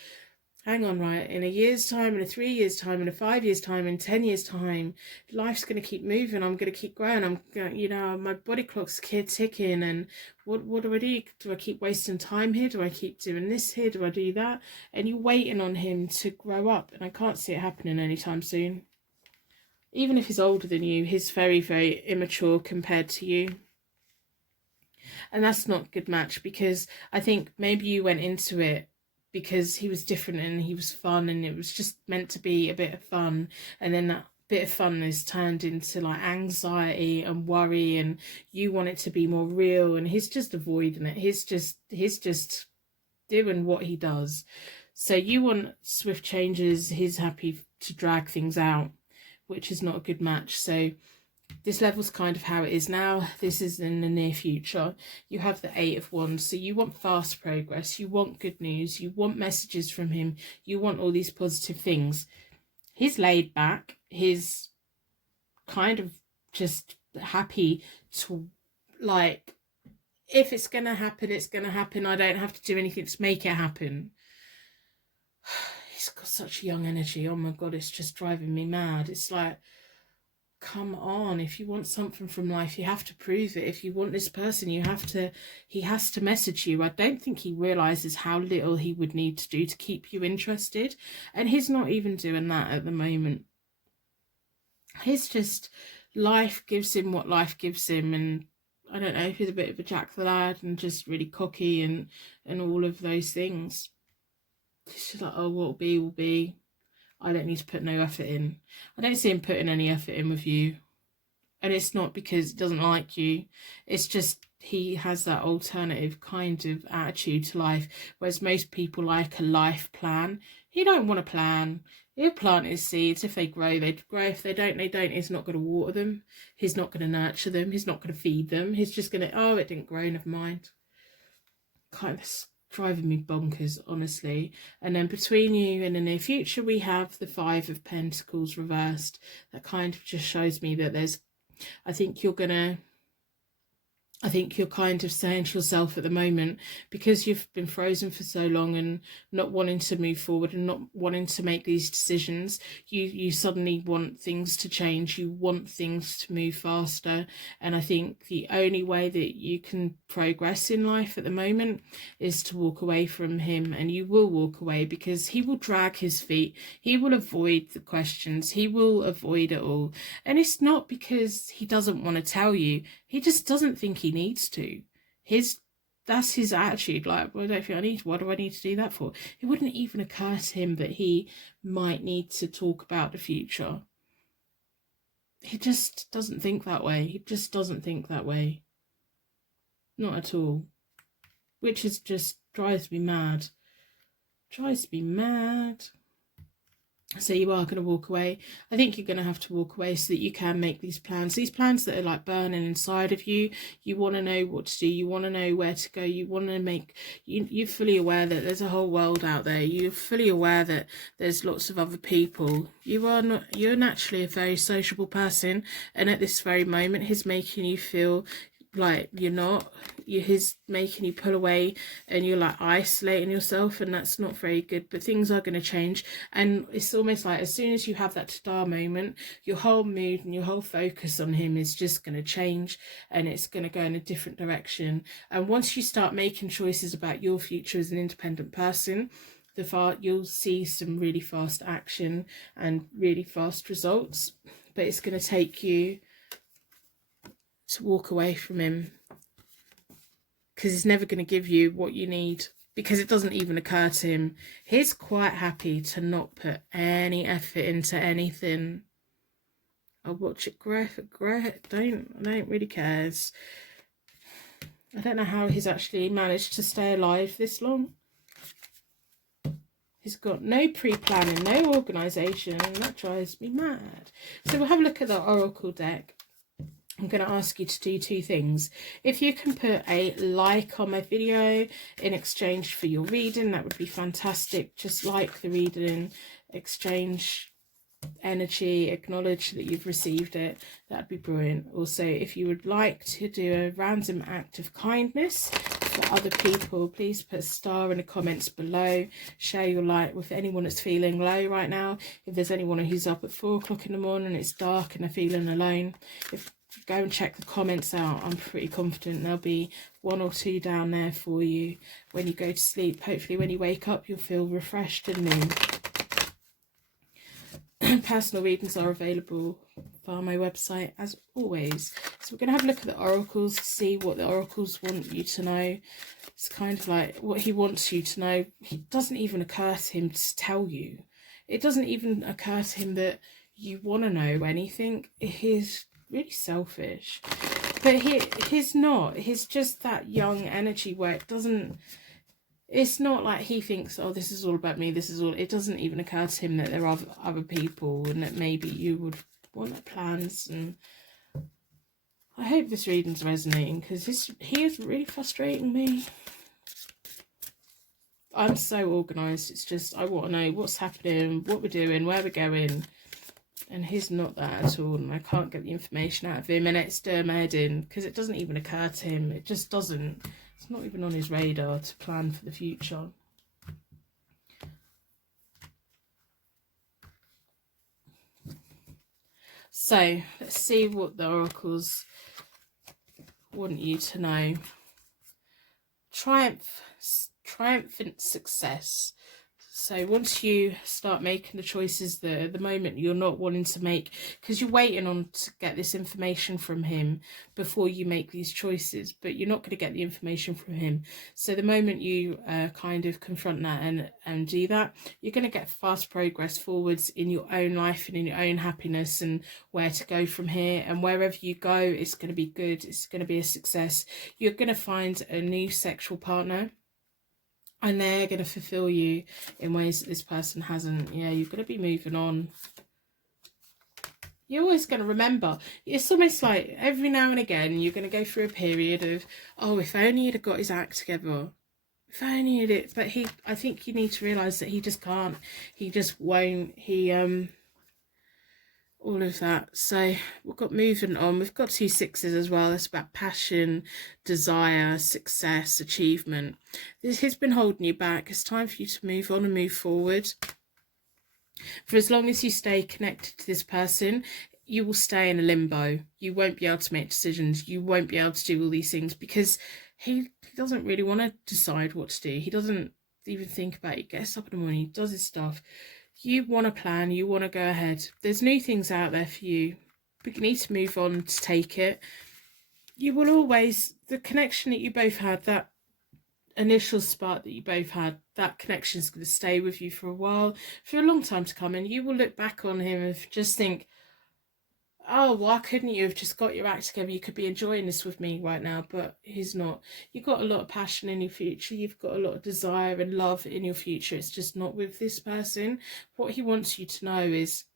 hang on, right, in a year's time, in a 3 years time, in a 5 years time, in 10 years time, life's going to keep moving. I'm going to keep growing. I'm going, you know, my body clock's ticking, and what do I do? Do I keep wasting time here? Do I keep doing this here? Do I do that? And you're waiting on him to grow up, and I can't see it happening anytime soon. Even if he's older than you, he's very, very immature compared to you. And that's not a good match, because I think maybe you went into it because he was different and he was fun, and it was just meant to be a bit of fun, and then that bit of fun is turned into like anxiety and worry, and you want it to be more real, and he's just avoiding it. He's just doing what he does. So you want swift changes, he's happy to drag things out, which is not a good match. So this level's kind of how it is now. This is in the near future. You have the Eight of Wands. So you want fast progress. You want good news. You want messages from him. You want all these positive things. He's laid back. He's kind of just happy to, like, if it's going to happen, it's going to happen. I don't have to do anything to make it happen. He's got such young energy. Oh my God, it's just driving me mad. It's like, come on, if you want something from life, you have to prove it. If you want this person, he has to message you. I don't think he realizes how little he would need to do to keep you interested. And he's not even doing that at the moment. He's just, life gives him what life gives him. And I don't know, he's a bit of a Jack the Lad and just really cocky and all of those things. It's just like, oh, what will be, will be. I don't need to put no effort in. I don't see him putting any effort in with you. And it's not because he doesn't like you. It's just he has that alternative kind of attitude to life. Whereas most people like a life plan. He don't want a plan. He'll plant his seeds. If they grow, they grow. If they don't, they don't. He's not going to water them. He's not going to nurture them. He's not going to feed them. He's just going to, oh, it didn't grow, never mind. Kind of driving me bonkers, honestly. And then between you in the near future, we have the Five of Pentacles reversed. That kind of just shows me that there's, I think you're kind of saying to yourself at the moment, because you've been frozen for so long and not wanting to move forward and not wanting to make these decisions, you suddenly want things to change. You want things to move faster. And I think the only way that you can progress in life at the moment is to walk away from him. And you will walk away because he will drag his feet. He will avoid the questions. He will avoid it all. And it's not because he doesn't want to tell you. He just doesn't think he needs to. That's his attitude. Like, well, I don't think I need to. What do I need to do that for? It wouldn't even occur to him that he might need to talk about the future. He just doesn't think that way. He just doesn't think that way. Not at all. Which is just drives me mad. Drives me mad. So you are going to walk away. I think you're going to have to walk away so that you can make these plans that are like burning inside of you. You want to know what to do. You want to know where to go. You want to make, you're fully aware that there's a whole world out there. You're fully aware that there's lots of other people. You're naturally a very sociable person, and at this very moment he's making you feel like you're not. He's making you pull away and you're like isolating yourself, and that's not very good. But things are going to change, and it's almost like as soon as you have that star moment, your whole mood and your whole focus on him is just going to change, and it's going to go in a different direction. And once you start making choices about your future as an independent person, you'll see some really fast action and really fast results. But it's going to take you to walk away from him, because he's never going to give you what you need, because it doesn't even occur to him. He's quite happy to not put any effort into anything. I'll watch it grow. Don't really cares. I don't know how he's actually managed to stay alive this long. He's got no pre-planning, no organisation, and that drives me mad. So we'll have a look at the Oracle deck. I'm going to ask you to do two things. If you can put a like on my video in exchange for your reading, that would be fantastic. Just like the reading, exchange energy, acknowledge that you've received it. That'd be brilliant. Also, if you would like to do a random act of kindness for other people, please put a star in the comments below. Share your light with anyone that's feeling low right now. If there's anyone who's up at 4 o'clock in the morning, it's dark and they're feeling alone, go and check the comments out. I'm pretty confident there'll be 1 or 2 down there for you when you go to sleep. Hopefully when you wake up you'll feel refreshed and new. Personal readings are available via my website as always. So we're going to have a look at the oracles to see what the oracles want you to know. It's kind of like what he wants you to know. It doesn't even occur to him to tell you. It doesn't even occur to him that you want to know anything. He's really selfish, but he's not. He's just that young energy where it's not like he thinks, oh, this is all about me, this is all. It doesn't even occur to him that there are other people and that maybe you would want plans. And I hope this reading's resonating, because he is really frustrating me. I'm so organised. It's just I want to know what's happening, what we're doing, where we're going. And he's not that at all, and I can't get the information out of him, and it's Dermedin, because it doesn't even occur to him. It just doesn't. It's not even on his radar to plan for the future. So let's see what the oracles want you to know. Triumphant success. So once you start making the choices, the moment you're not wanting to make, because you're waiting on to get this information from him before you make these choices, but you're not going to get the information from him. So the moment you kind of confront that and do that, you're going to get fast progress forwards in your own life and in your own happiness and where to go from here. And wherever you go, it's going to be good. It's going to be a success. You're going to find a new sexual partner, and they're going to fulfill you in ways that this person hasn't. Yeah, you're going to be moving on. You're always going to remember. It's almost like every now and again, you're going to go through a period of, oh, if only he'd have got his act together. If only he'd it. But I think you need to realise that he just can't. He just won't. All of that. So we've got moving on. We've got 2 6s as well. It's about passion, desire, success, achievement. This has been holding you back. It's time for you to move on and move forward. For as long as you stay connected to this person, you will stay in a limbo. You won't be able to make decisions. You won't be able to do all these things because he doesn't really want to decide what to do. He doesn't even think about it. He gets up in the morning, he does his stuff. You want to plan, you want to go ahead. There's new things out there for you, but you need to move on to take it. You will always, the connection that you both had, that initial spark that you both had, that connection is going to stay with you for a while, for a long time to come, and you will look back on him and just think, oh, why couldn't you have just got your act together? You could be enjoying this with me right now, but he's not. You've got a lot of passion in your future. You've got a lot of desire and love in your future. It's just not with this person. What he wants you to know is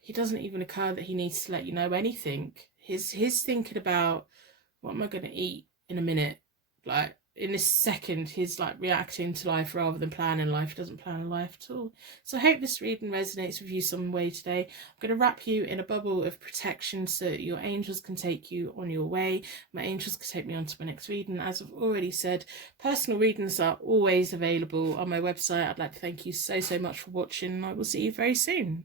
he doesn't even occur that he needs to let you know anything. His thinking about, what am I going to eat in a minute? Like, in this second, he's like reacting to life rather than planning life. He doesn't plan life at all. So I hope this reading resonates with you some way today. I'm going to wrap you in a bubble of protection so that your angels can take you on your way. My angels can take me on to my next reading. As I've already said, personal readings are always available on my website. I'd like to thank you so much for watching, and I will see you very soon.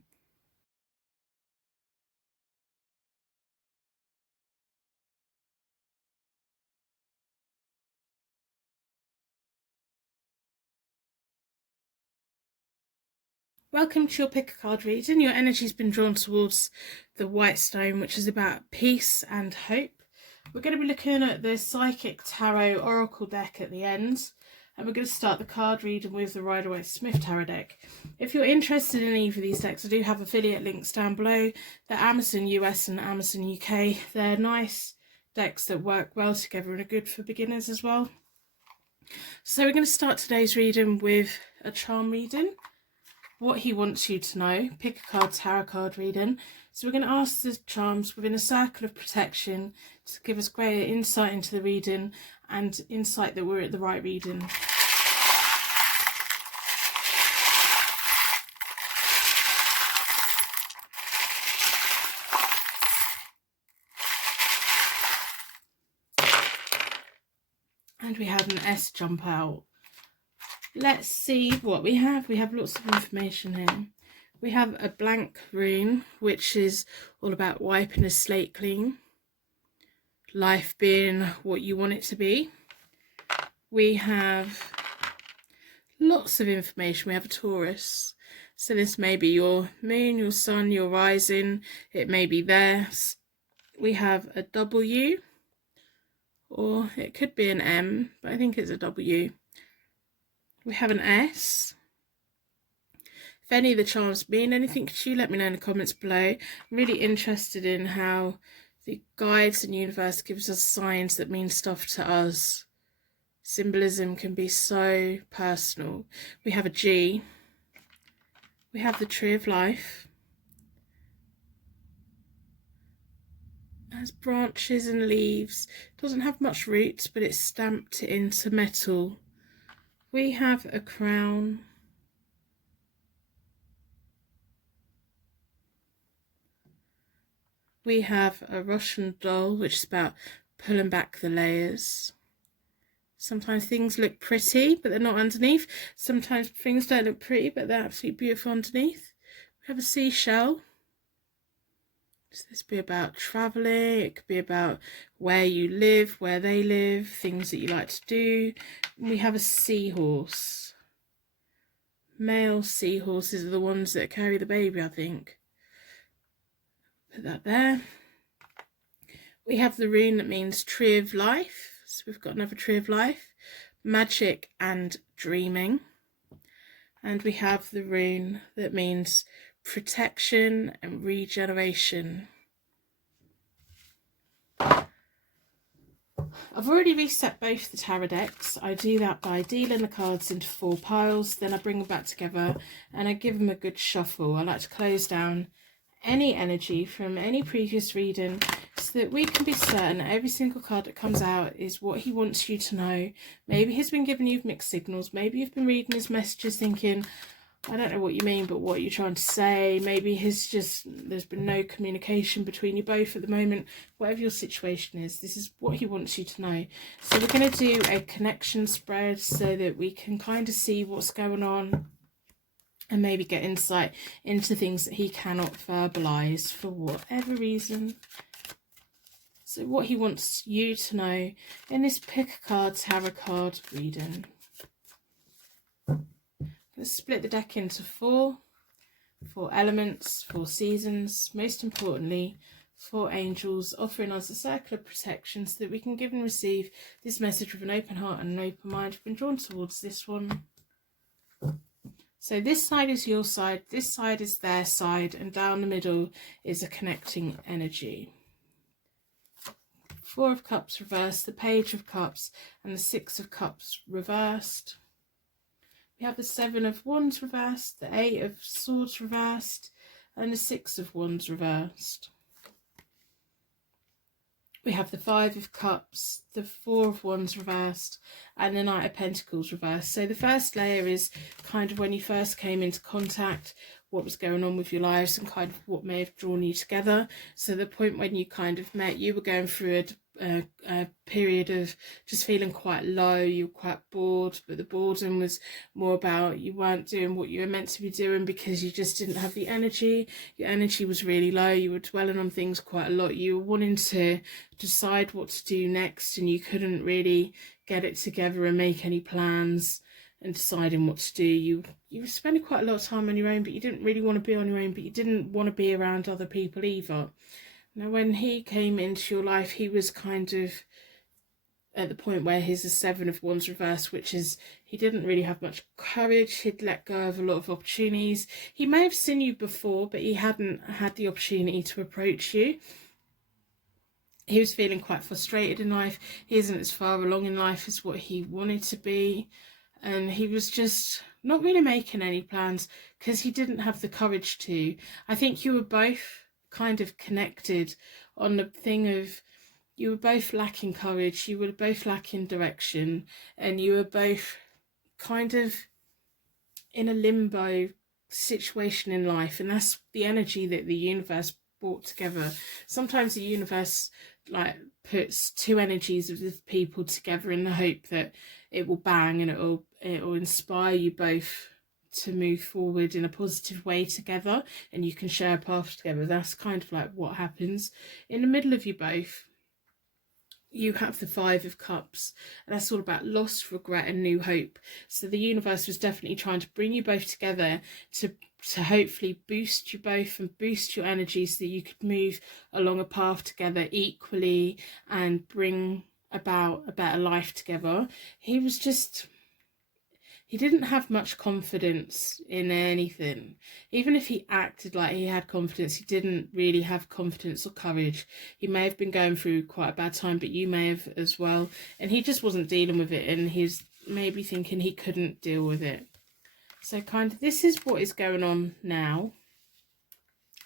Welcome to your pick a card reading. Your energy's been drawn towards the White Stone, which is about peace and hope. We're going to be looking at the Psychic Tarot Oracle deck at the end, and we're going to start the card reading with the Rider-Waite-Smith Tarot deck. If you're interested in either of these decks, I do have affiliate links down below. They're Amazon US and Amazon UK. They're nice decks that work well together and are good for beginners as well. So we're going to start today's reading with a charm reading. What he wants you to know. Pick a card, tarot card reading. So we're going to ask the charms within a circle of protection to give us greater insight into the reading and insight that we're at the right reading. And we had an S jump out. Let's see what we have. We have lots of information here. We have a blank rune, which is all about wiping a slate clean. Life being what you want it to be. We have lots of information. We have a Taurus. So this may be your moon, your sun, your rising. It may be theirs. We have a W, or it could be an M, but I think it's a W. We have an S. If any of the charms mean anything to you, let me know in the comments below. I'm really interested in how the guides and universe gives us signs that mean stuff to us. Symbolism can be so personal. We have a G. We have the Tree of Life. It has branches and leaves. It doesn't have much roots, but it's stamped into metal. We have a crown. We have a Russian doll, which is about pulling back the layers. Sometimes things look pretty, but they're not underneath. Sometimes things don't look pretty, but they're absolutely beautiful underneath. We have a seashell. So this could be about traveling. It could be about where you live, where they live, things that you like to do. And we have a seahorse. Male seahorses are the ones that carry the baby, I think. Put that there. We have the rune that means tree of life. So we've got another tree of life, magic and dreaming. And we have the rune that means protection and regeneration. I've already reset both the tarot decks. I do that by dealing the cards into 4 piles, then I bring them back together and I give them a good shuffle. I like to close down any energy from any previous reading so that we can be certain that every single card that comes out is what he wants you to know. Maybe he's been giving you mixed signals. Maybe you've been reading his messages thinking, I don't know what you mean, but what are you trying to say? Maybe there's been no communication between you both at the moment. Whatever your situation is, this is what he wants you to know. So we're going to do a connection spread so that we can kind of see what's going on and maybe get insight into things that he cannot verbalize for whatever reason. So what he wants you to know in this pick a card tarot card reading. Let's split the deck into 4 elements, 4 seasons, most importantly 4 angels, offering us a circle of protection so that we can give and receive this message with an open heart and an open mind. We've been drawn towards this one. So this side is your side, this side is their side, and down the middle is a connecting energy. 4 of Cups reversed, the Page of Cups and the 6 of Cups reversed. We have the 7 of Wands reversed, the 8 of Swords reversed, and the 6 of Wands reversed. We have the 5 of Cups, the 4 of Wands reversed, and the Knight of Pentacles reversed. So the first layer is kind of when you first came into contact, what was going on with your lives and kind of what may have drawn you together. So the point when you kind of met, you were going through a period of just feeling quite low, you were quite bored, but the boredom was more about you weren't doing what you were meant to be doing because you just didn't have the energy. Your energy was really low, you were dwelling on things quite a lot, you were wanting to decide what to do next and you couldn't really get it together and make any plans and deciding what to do. You were spending quite a lot of time on your own, but you didn't really want to be on your own, but you didn't want to be around other people either. Now, when he came into your life, he was kind of at the point where he's the 7 of Wands reversed, which is he didn't really have much courage. He'd let go of a lot of opportunities. He may have seen you before, but he hadn't had the opportunity to approach you. He was feeling quite frustrated in life. He isn't as far along in life as what he wanted to be. And he was just not really making any plans because he didn't have the courage to. I think you were both kind of connected on the thing of you were both lacking courage, you were both lacking direction, and you were both kind of in a limbo situation in life, and that's the energy that the universe brought together. Sometimes the universe like puts 2 energies of the people together in the hope that it will bang and it'll inspire you both to move forward in a positive way together and you can share a path together. That's kind of like what happens. In the middle of you both, you have the 5 of Cups, and that's all about loss, regret and new hope. So the universe was definitely trying to bring you both together to hopefully boost you both and boost your energy so that you could move along a path together equally and bring about a better life together. He didn't have much confidence in anything. Even if he acted like he had confidence, he didn't really have confidence or courage. He may have been going through quite a bad time, but you may have as well. And he just wasn't dealing with it, and he's maybe thinking he couldn't deal with it. So kind of this is what is going on now.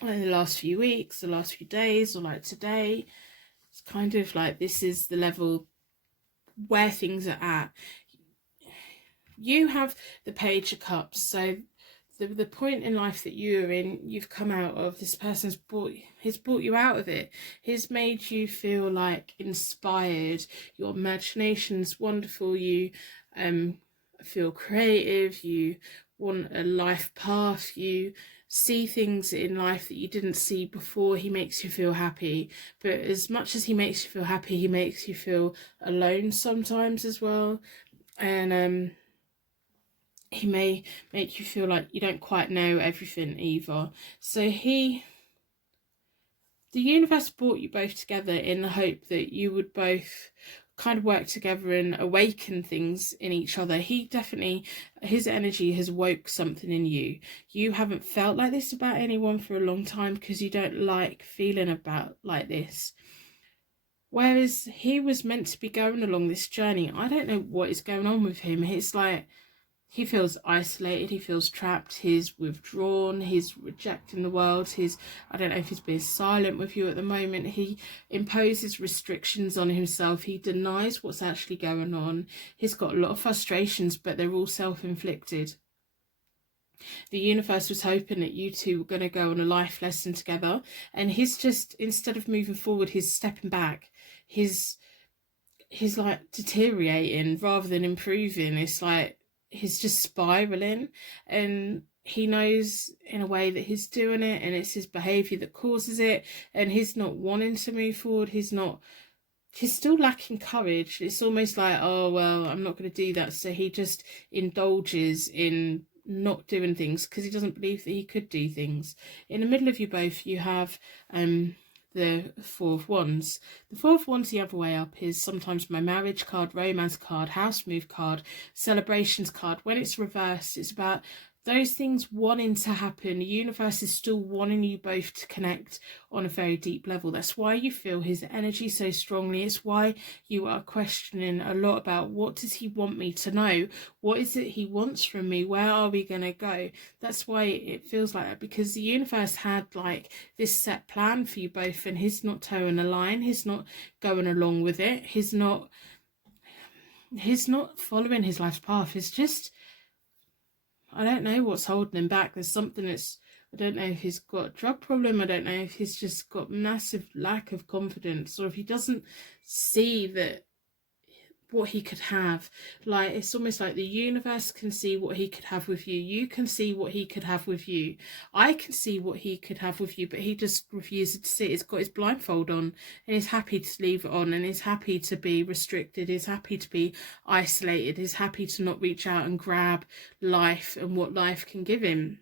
In the last few weeks, the last few days, or like today. It's kind of like this is the level where things are at. You have the Page of Cups, so the point in life that you're in, you've come out of, this person's brought you out of it. He's made you feel like inspired. Your imagination's wonderful. You feel creative. You want a life path. You see things in life that you didn't see before. He makes you feel happy, but as much as he makes you feel happy, he makes you feel alone sometimes as well. And he may make you feel like you don't quite know everything either. So the universe brought you both together in the hope that you would both kind of work together and awaken things in each other. His energy has woke something in you. You haven't felt like this about anyone for a long time because you don't like feeling about like this. Whereas he was meant to be going along this journey. I don't know what is going on with him. It's like he feels isolated, he feels trapped, he's withdrawn, he's rejecting the world, I don't know if he's being silent with you at the moment. He imposes restrictions on himself, he denies what's actually going on. He's got a lot of frustrations, but they're all self-inflicted. The universe was hoping that you two were going to go on a life lesson together, and he's just, instead of moving forward, he's stepping back. He's like deteriorating rather than improving. It's like he's just spiraling, and he knows in a way that he's doing it, and it's his behavior that causes it, and he's not wanting to move forward. He's still lacking courage. It's almost like, oh well, I'm not going to do that, so he just indulges in not doing things because he doesn't believe that he could do things. In the middle of you both, you have the Four of Wands. The Four of Wands the other way up is sometimes my marriage card, romance card, house move card, celebrations card. When it's reversed, it's about those things wanting to happen. The universe is still wanting you both to connect on a very deep level. That's why you feel his energy so strongly. It's why you are questioning a lot about, what does he want me to know? What is it he wants from me? Where are we going to go? That's why it feels like that, because the universe had like this set plan for you both, and he's not towing the line. He's not going along with it. He's not following his life's path. It's just, I don't know what's holding him back. There's something I don't know if he's got a drug problem. I don't know if he's just got massive lack of confidence, or if he doesn't see that what he could have. Like, it's almost like the universe can see what he could have with you. You can see what he could have with you. I can see what he could have with you, but he just refuses to see it. He's got his blindfold on, and he's happy to leave it on, and he's happy to be restricted. He's happy to be isolated. He's happy to not reach out and grab life and what life can give him.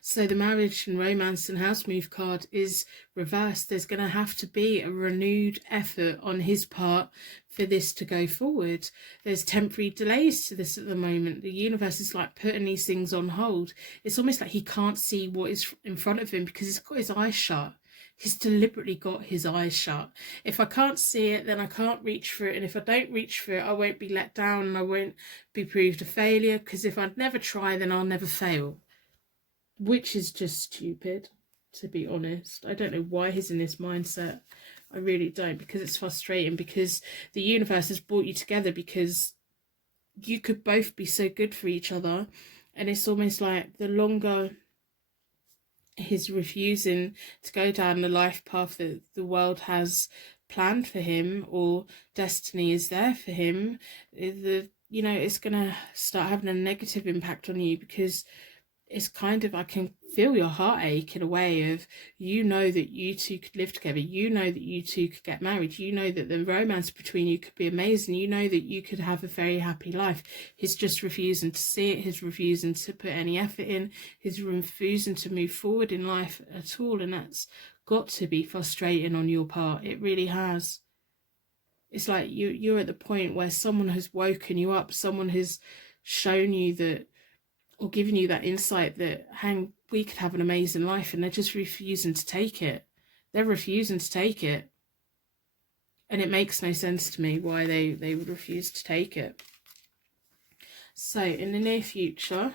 So the marriage and romance and house move card is reversed. There's going to have to be a renewed effort on his part for this to go forward. There's temporary delays to this at the moment. The universe is like putting these things on hold. It's almost like he can't see what is in front of him because he's got his eyes shut. He's deliberately got his eyes shut. If I can't see it, then I can't reach for it. And if I don't reach for it, I won't be let down and I won't be proved a failure, because if I never try, then I'll never fail. Which is just stupid, to be honest. I don't know why he's in this mindset. I really don't, because it's frustrating, because the universe has brought you together because you could both be so good for each other. And it's almost like the longer he's refusing to go down the life path that the world has planned for him, or destiny is there for him, it's going to start having a negative impact on you, because it's kind of, I can feel your heartache in a way of, that you two could live together, that you two could get married, that the romance between you could be amazing, that you could have a very happy life. He's just refusing to see it. He's refusing to put any effort in. He's refusing to move forward in life at all, and that's got to be frustrating on your part. It really has. It's like you're at the point where someone has woken you up, someone has shown you that, or giving you that insight that, we could have an amazing life, and they're just refusing to take it. They're refusing to take it. And it makes no sense to me why they would refuse to take it. So in the near future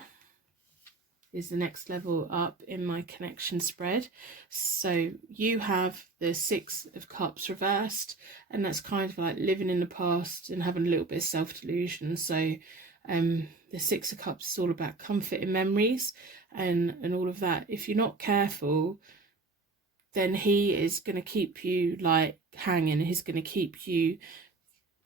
is the next level up in my connection spread. So you have the Six of Cups reversed, and that's kind of like living in the past and having a little bit of self-delusion. So The Six of Cups is all about comfort and memories and all of that. If you're not careful, then he is going to keep you like hanging. He's going to keep you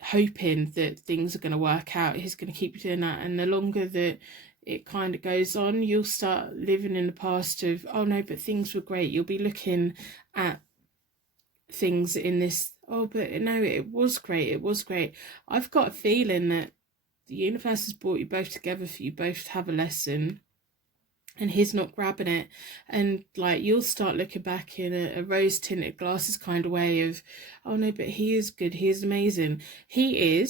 hoping that things are going to work out. He's going to keep you doing that. And the longer that it kind of goes on, you'll start living in the past of, oh no, but things were great. You'll be looking at things in this, oh, but no, it was great. It was great. I've got a feeling that the universe has brought you both together for you both to have a lesson, and he's not grabbing it. And like, you'll start looking back in a rose tinted glasses kind of way of, oh no, but he is good, he is amazing, he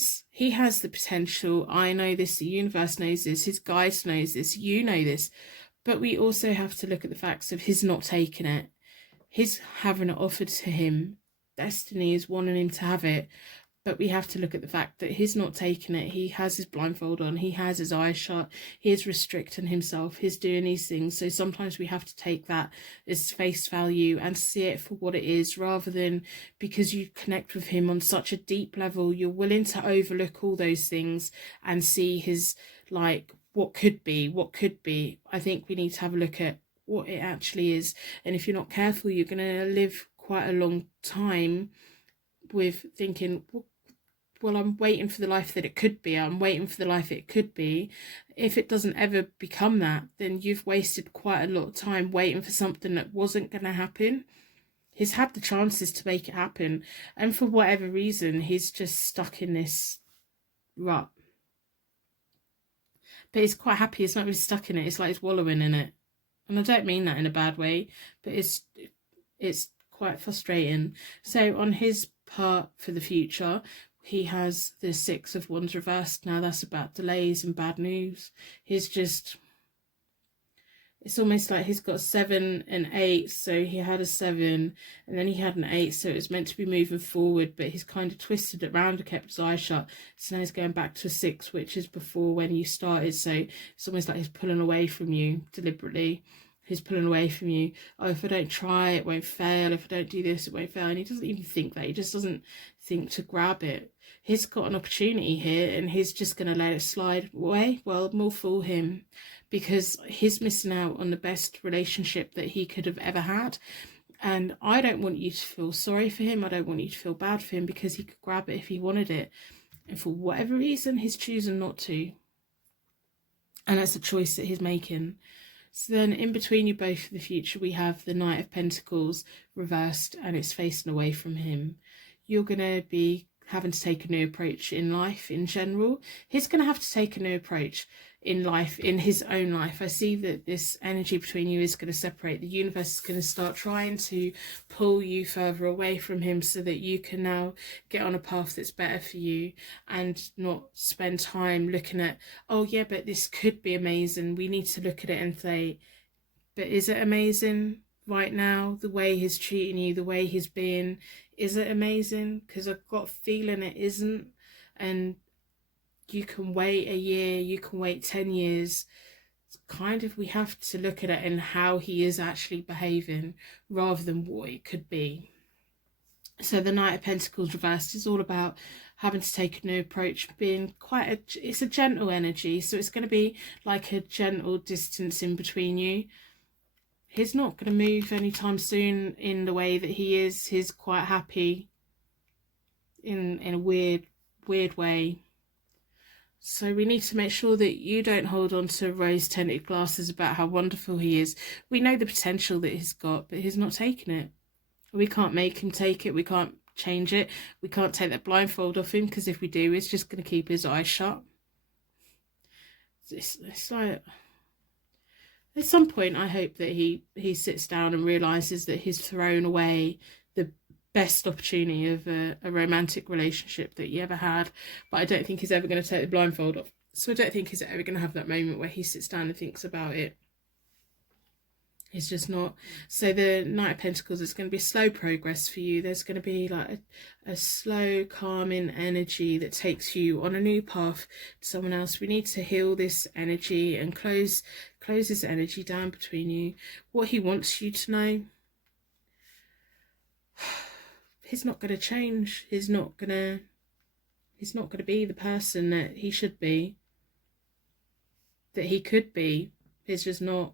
has the potential. I know this, the universe knows this, his guides knows this, you know this. But we also have to look at the facts of his not taking it, his having it offered to him. Destiny is wanting him to have it, but we have to look at the fact that he's not taking it. He has his blindfold on, he has his eyes shut, he is restricting himself, he's doing these things. So sometimes we have to take that as face value and see it for what it is, rather than because you connect with him on such a deep level, you're willing to overlook all those things and see his, like, what could be. I think we need to have a look at what it actually is. And if you're not careful, you're going to live quite a long time with thinking, well, I'm waiting for the life that it could be. I'm waiting for the life it could be. If it doesn't ever become that, then you've wasted quite a lot of time waiting for something that wasn't going to happen. He's had the chances to make it happen, and for whatever reason, he's just stuck in this rut. But he's quite happy. He's not really stuck in it. It's like he's wallowing in it. And I don't mean that in a bad way, but it's quite frustrating. So on his part for the future, he has the Six of Wands reversed. Now that's about delays and bad news. He's just, it's almost like he's got 7 and 8. So he had a 7 and then he had an 8. So it was meant to be moving forward, but he's kind of twisted it around and kept his eyes shut. So now he's going back to a 6, which is before when you started. So it's almost like he's pulling away from you deliberately. He's pulling away from you. Oh, if I don't try, it won't fail. If I don't do this, it won't fail. And he doesn't even think that. He just doesn't think to grab it. He's got an opportunity here and he's just going to let it slide away. Well, more fool him, because he's missing out on the best relationship that he could have ever had. And I don't want you to feel sorry for him. I don't want you to feel bad for him, because he could grab it if he wanted it. And for whatever reason, he's choosing not to. And that's a choice that he's making. So then in between you both for the future, we have the Knight of Pentacles reversed and it's facing away from him. You're going to be having to take a new approach in life in general. He's going to have to take a new approach in life, in his own life. I see that this energy between you is going to separate. The universe is going to start trying to pull you further away from him so that you can now get on a path that's better for you and not spend time looking at, oh yeah, but this could be amazing. We need to look at it and say, but is it amazing right now? The way he's treating you, the way he's being, is it amazing? Because I've got a feeling it isn't. And you can wait a year, you can wait 10 years. It's kind of, we have to look at it and how he is actually behaving rather than what it could be. So the Knight of Pentacles reversed is all about having to take a new approach, being quite it's a gentle energy. So it's going to be like a gentle distance in between you. He's not going to move anytime soon in the way that he is. He's quite happy in a weird way. So we need to make sure that you don't hold on to rose-tinted glasses about how wonderful he is. We know the potential that he's got, but he's not taking it. We can't make him take it. We can't change it. We can't take that blindfold off him, because if we do, he's just going to keep his eyes shut. It's like, at some point, I hope that he sits down and realises that he's thrown away the best opportunity of a romantic relationship that he ever had. But I don't think he's ever going to take the blindfold off. So I don't think he's ever going to have that moment where he sits down and thinks about it. It's just not. So the Knight of Pentacles is going to be slow progress for you. There's going to be like a slow, calming energy that takes you on a new path to someone else. We need to heal this energy and close this energy down between you. What he wants you to know, he's not going to change. He's not going to be the person that he should be. that he could be. It's just not.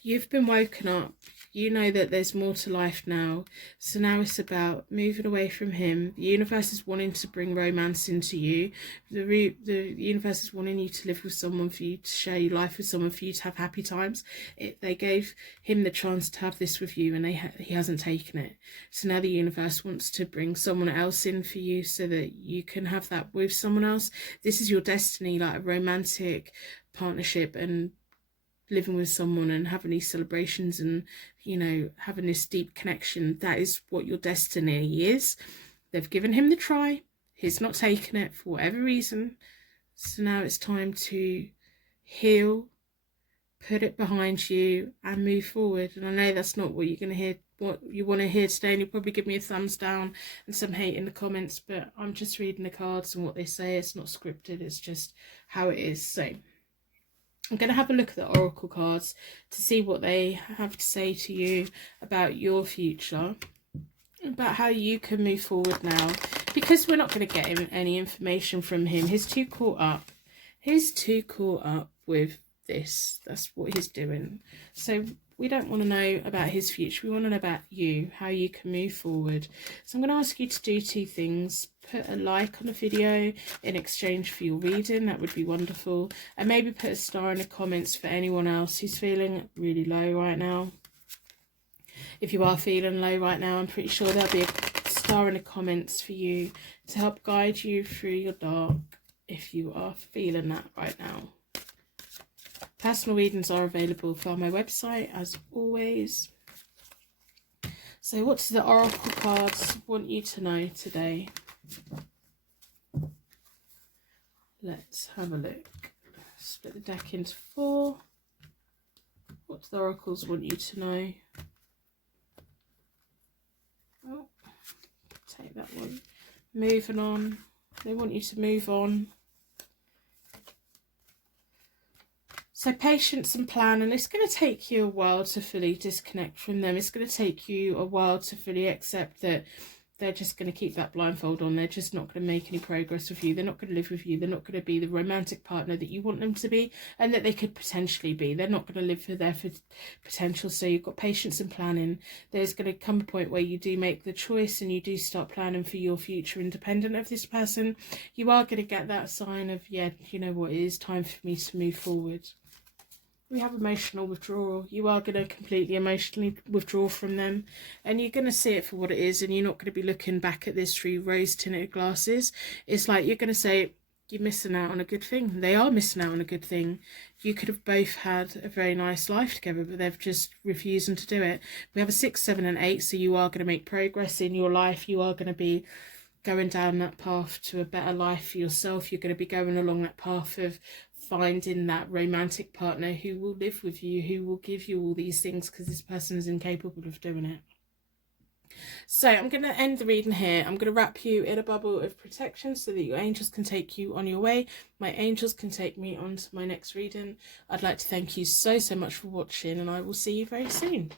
You've been woken up. You know that there's more to life now. So now it's about moving away from him. The universe is wanting to bring romance into you. The universe is wanting you to live with someone, for you to share your life with someone, for you to have happy times. They gave him the chance to have this with you, and he hasn't taken it. So now the universe wants to bring someone else in for you so that you can have that with someone else. This is your destiny, like a romantic partnership, and living with someone and having these celebrations and, you know, having this deep connection. That is what your destiny is. They've given him the try. He's not taken it for whatever reason. So now it's time to heal, put it behind you, and move forward. And I know that's not what you're going to hear, what you want to hear today, and you'll probably give me a thumbs down and some hate in the comments, but I'm just reading the cards and what they say. It's not scripted, it's just how it is. So I'm going to have a look at the oracle cards to see what they have to say to you about your future, about how you can move forward now, because we're not going to get any information from him. He's too caught up. He's too caught up with this. That's what he's doing. So we don't want to know about his future. We want to know about you, how you can move forward. So I'm going to ask you to do two things. Put a like on the video in exchange for your reading. That would be wonderful. And maybe put a star in the comments for anyone else who's feeling really low right now. If you are feeling low right now, I'm pretty sure there'll be a star in the comments for you to help guide you through your dark if you are feeling that right now. Personal readings are available via my website, as always. So what do the oracle cards want you to know today? Let's have a look. Split the deck into 4. What do the oracles want you to know? Oh, take that one. Moving on. They want you to move on. So patience and plan, and it's going to take you a while to fully disconnect from them. It's going to take you a while to fully accept that they're just going to keep that blindfold on. They're just not going to make any progress with you. They're not going to live with you. They're not going to be the romantic partner that you want them to be and that they could potentially be. They're not going to live for their potential. So you've got patience and planning. There's going to come a point where you do make the choice and you do start planning for your future independent of this person. You are going to get that sign of, yeah, you know what, it is time for me to move forward. We have emotional withdrawal. You are going to completely emotionally withdraw from them, and you're going to see it for what it is, and you're not going to be looking back at this through rose-tinted glasses. It's like you're going to say, you're missing out on a good thing. They are missing out on a good thing. You could have both had a very nice life together, but they've just refusing to do it. We have a 6, 7 and 8, so you are going to make progress in your life. You are going to be going down that path to a better life for yourself. You're going to be going along that path of finding that romantic partner who will live with you, who will give you all these things, because this person is incapable of doing it. So I'm going to end the reading here. I'm going to wrap you in a bubble of protection so that your angels can take you on your way. My angels can take me on to my next reading. I'd like to thank you so much for watching, and I will see you very soon.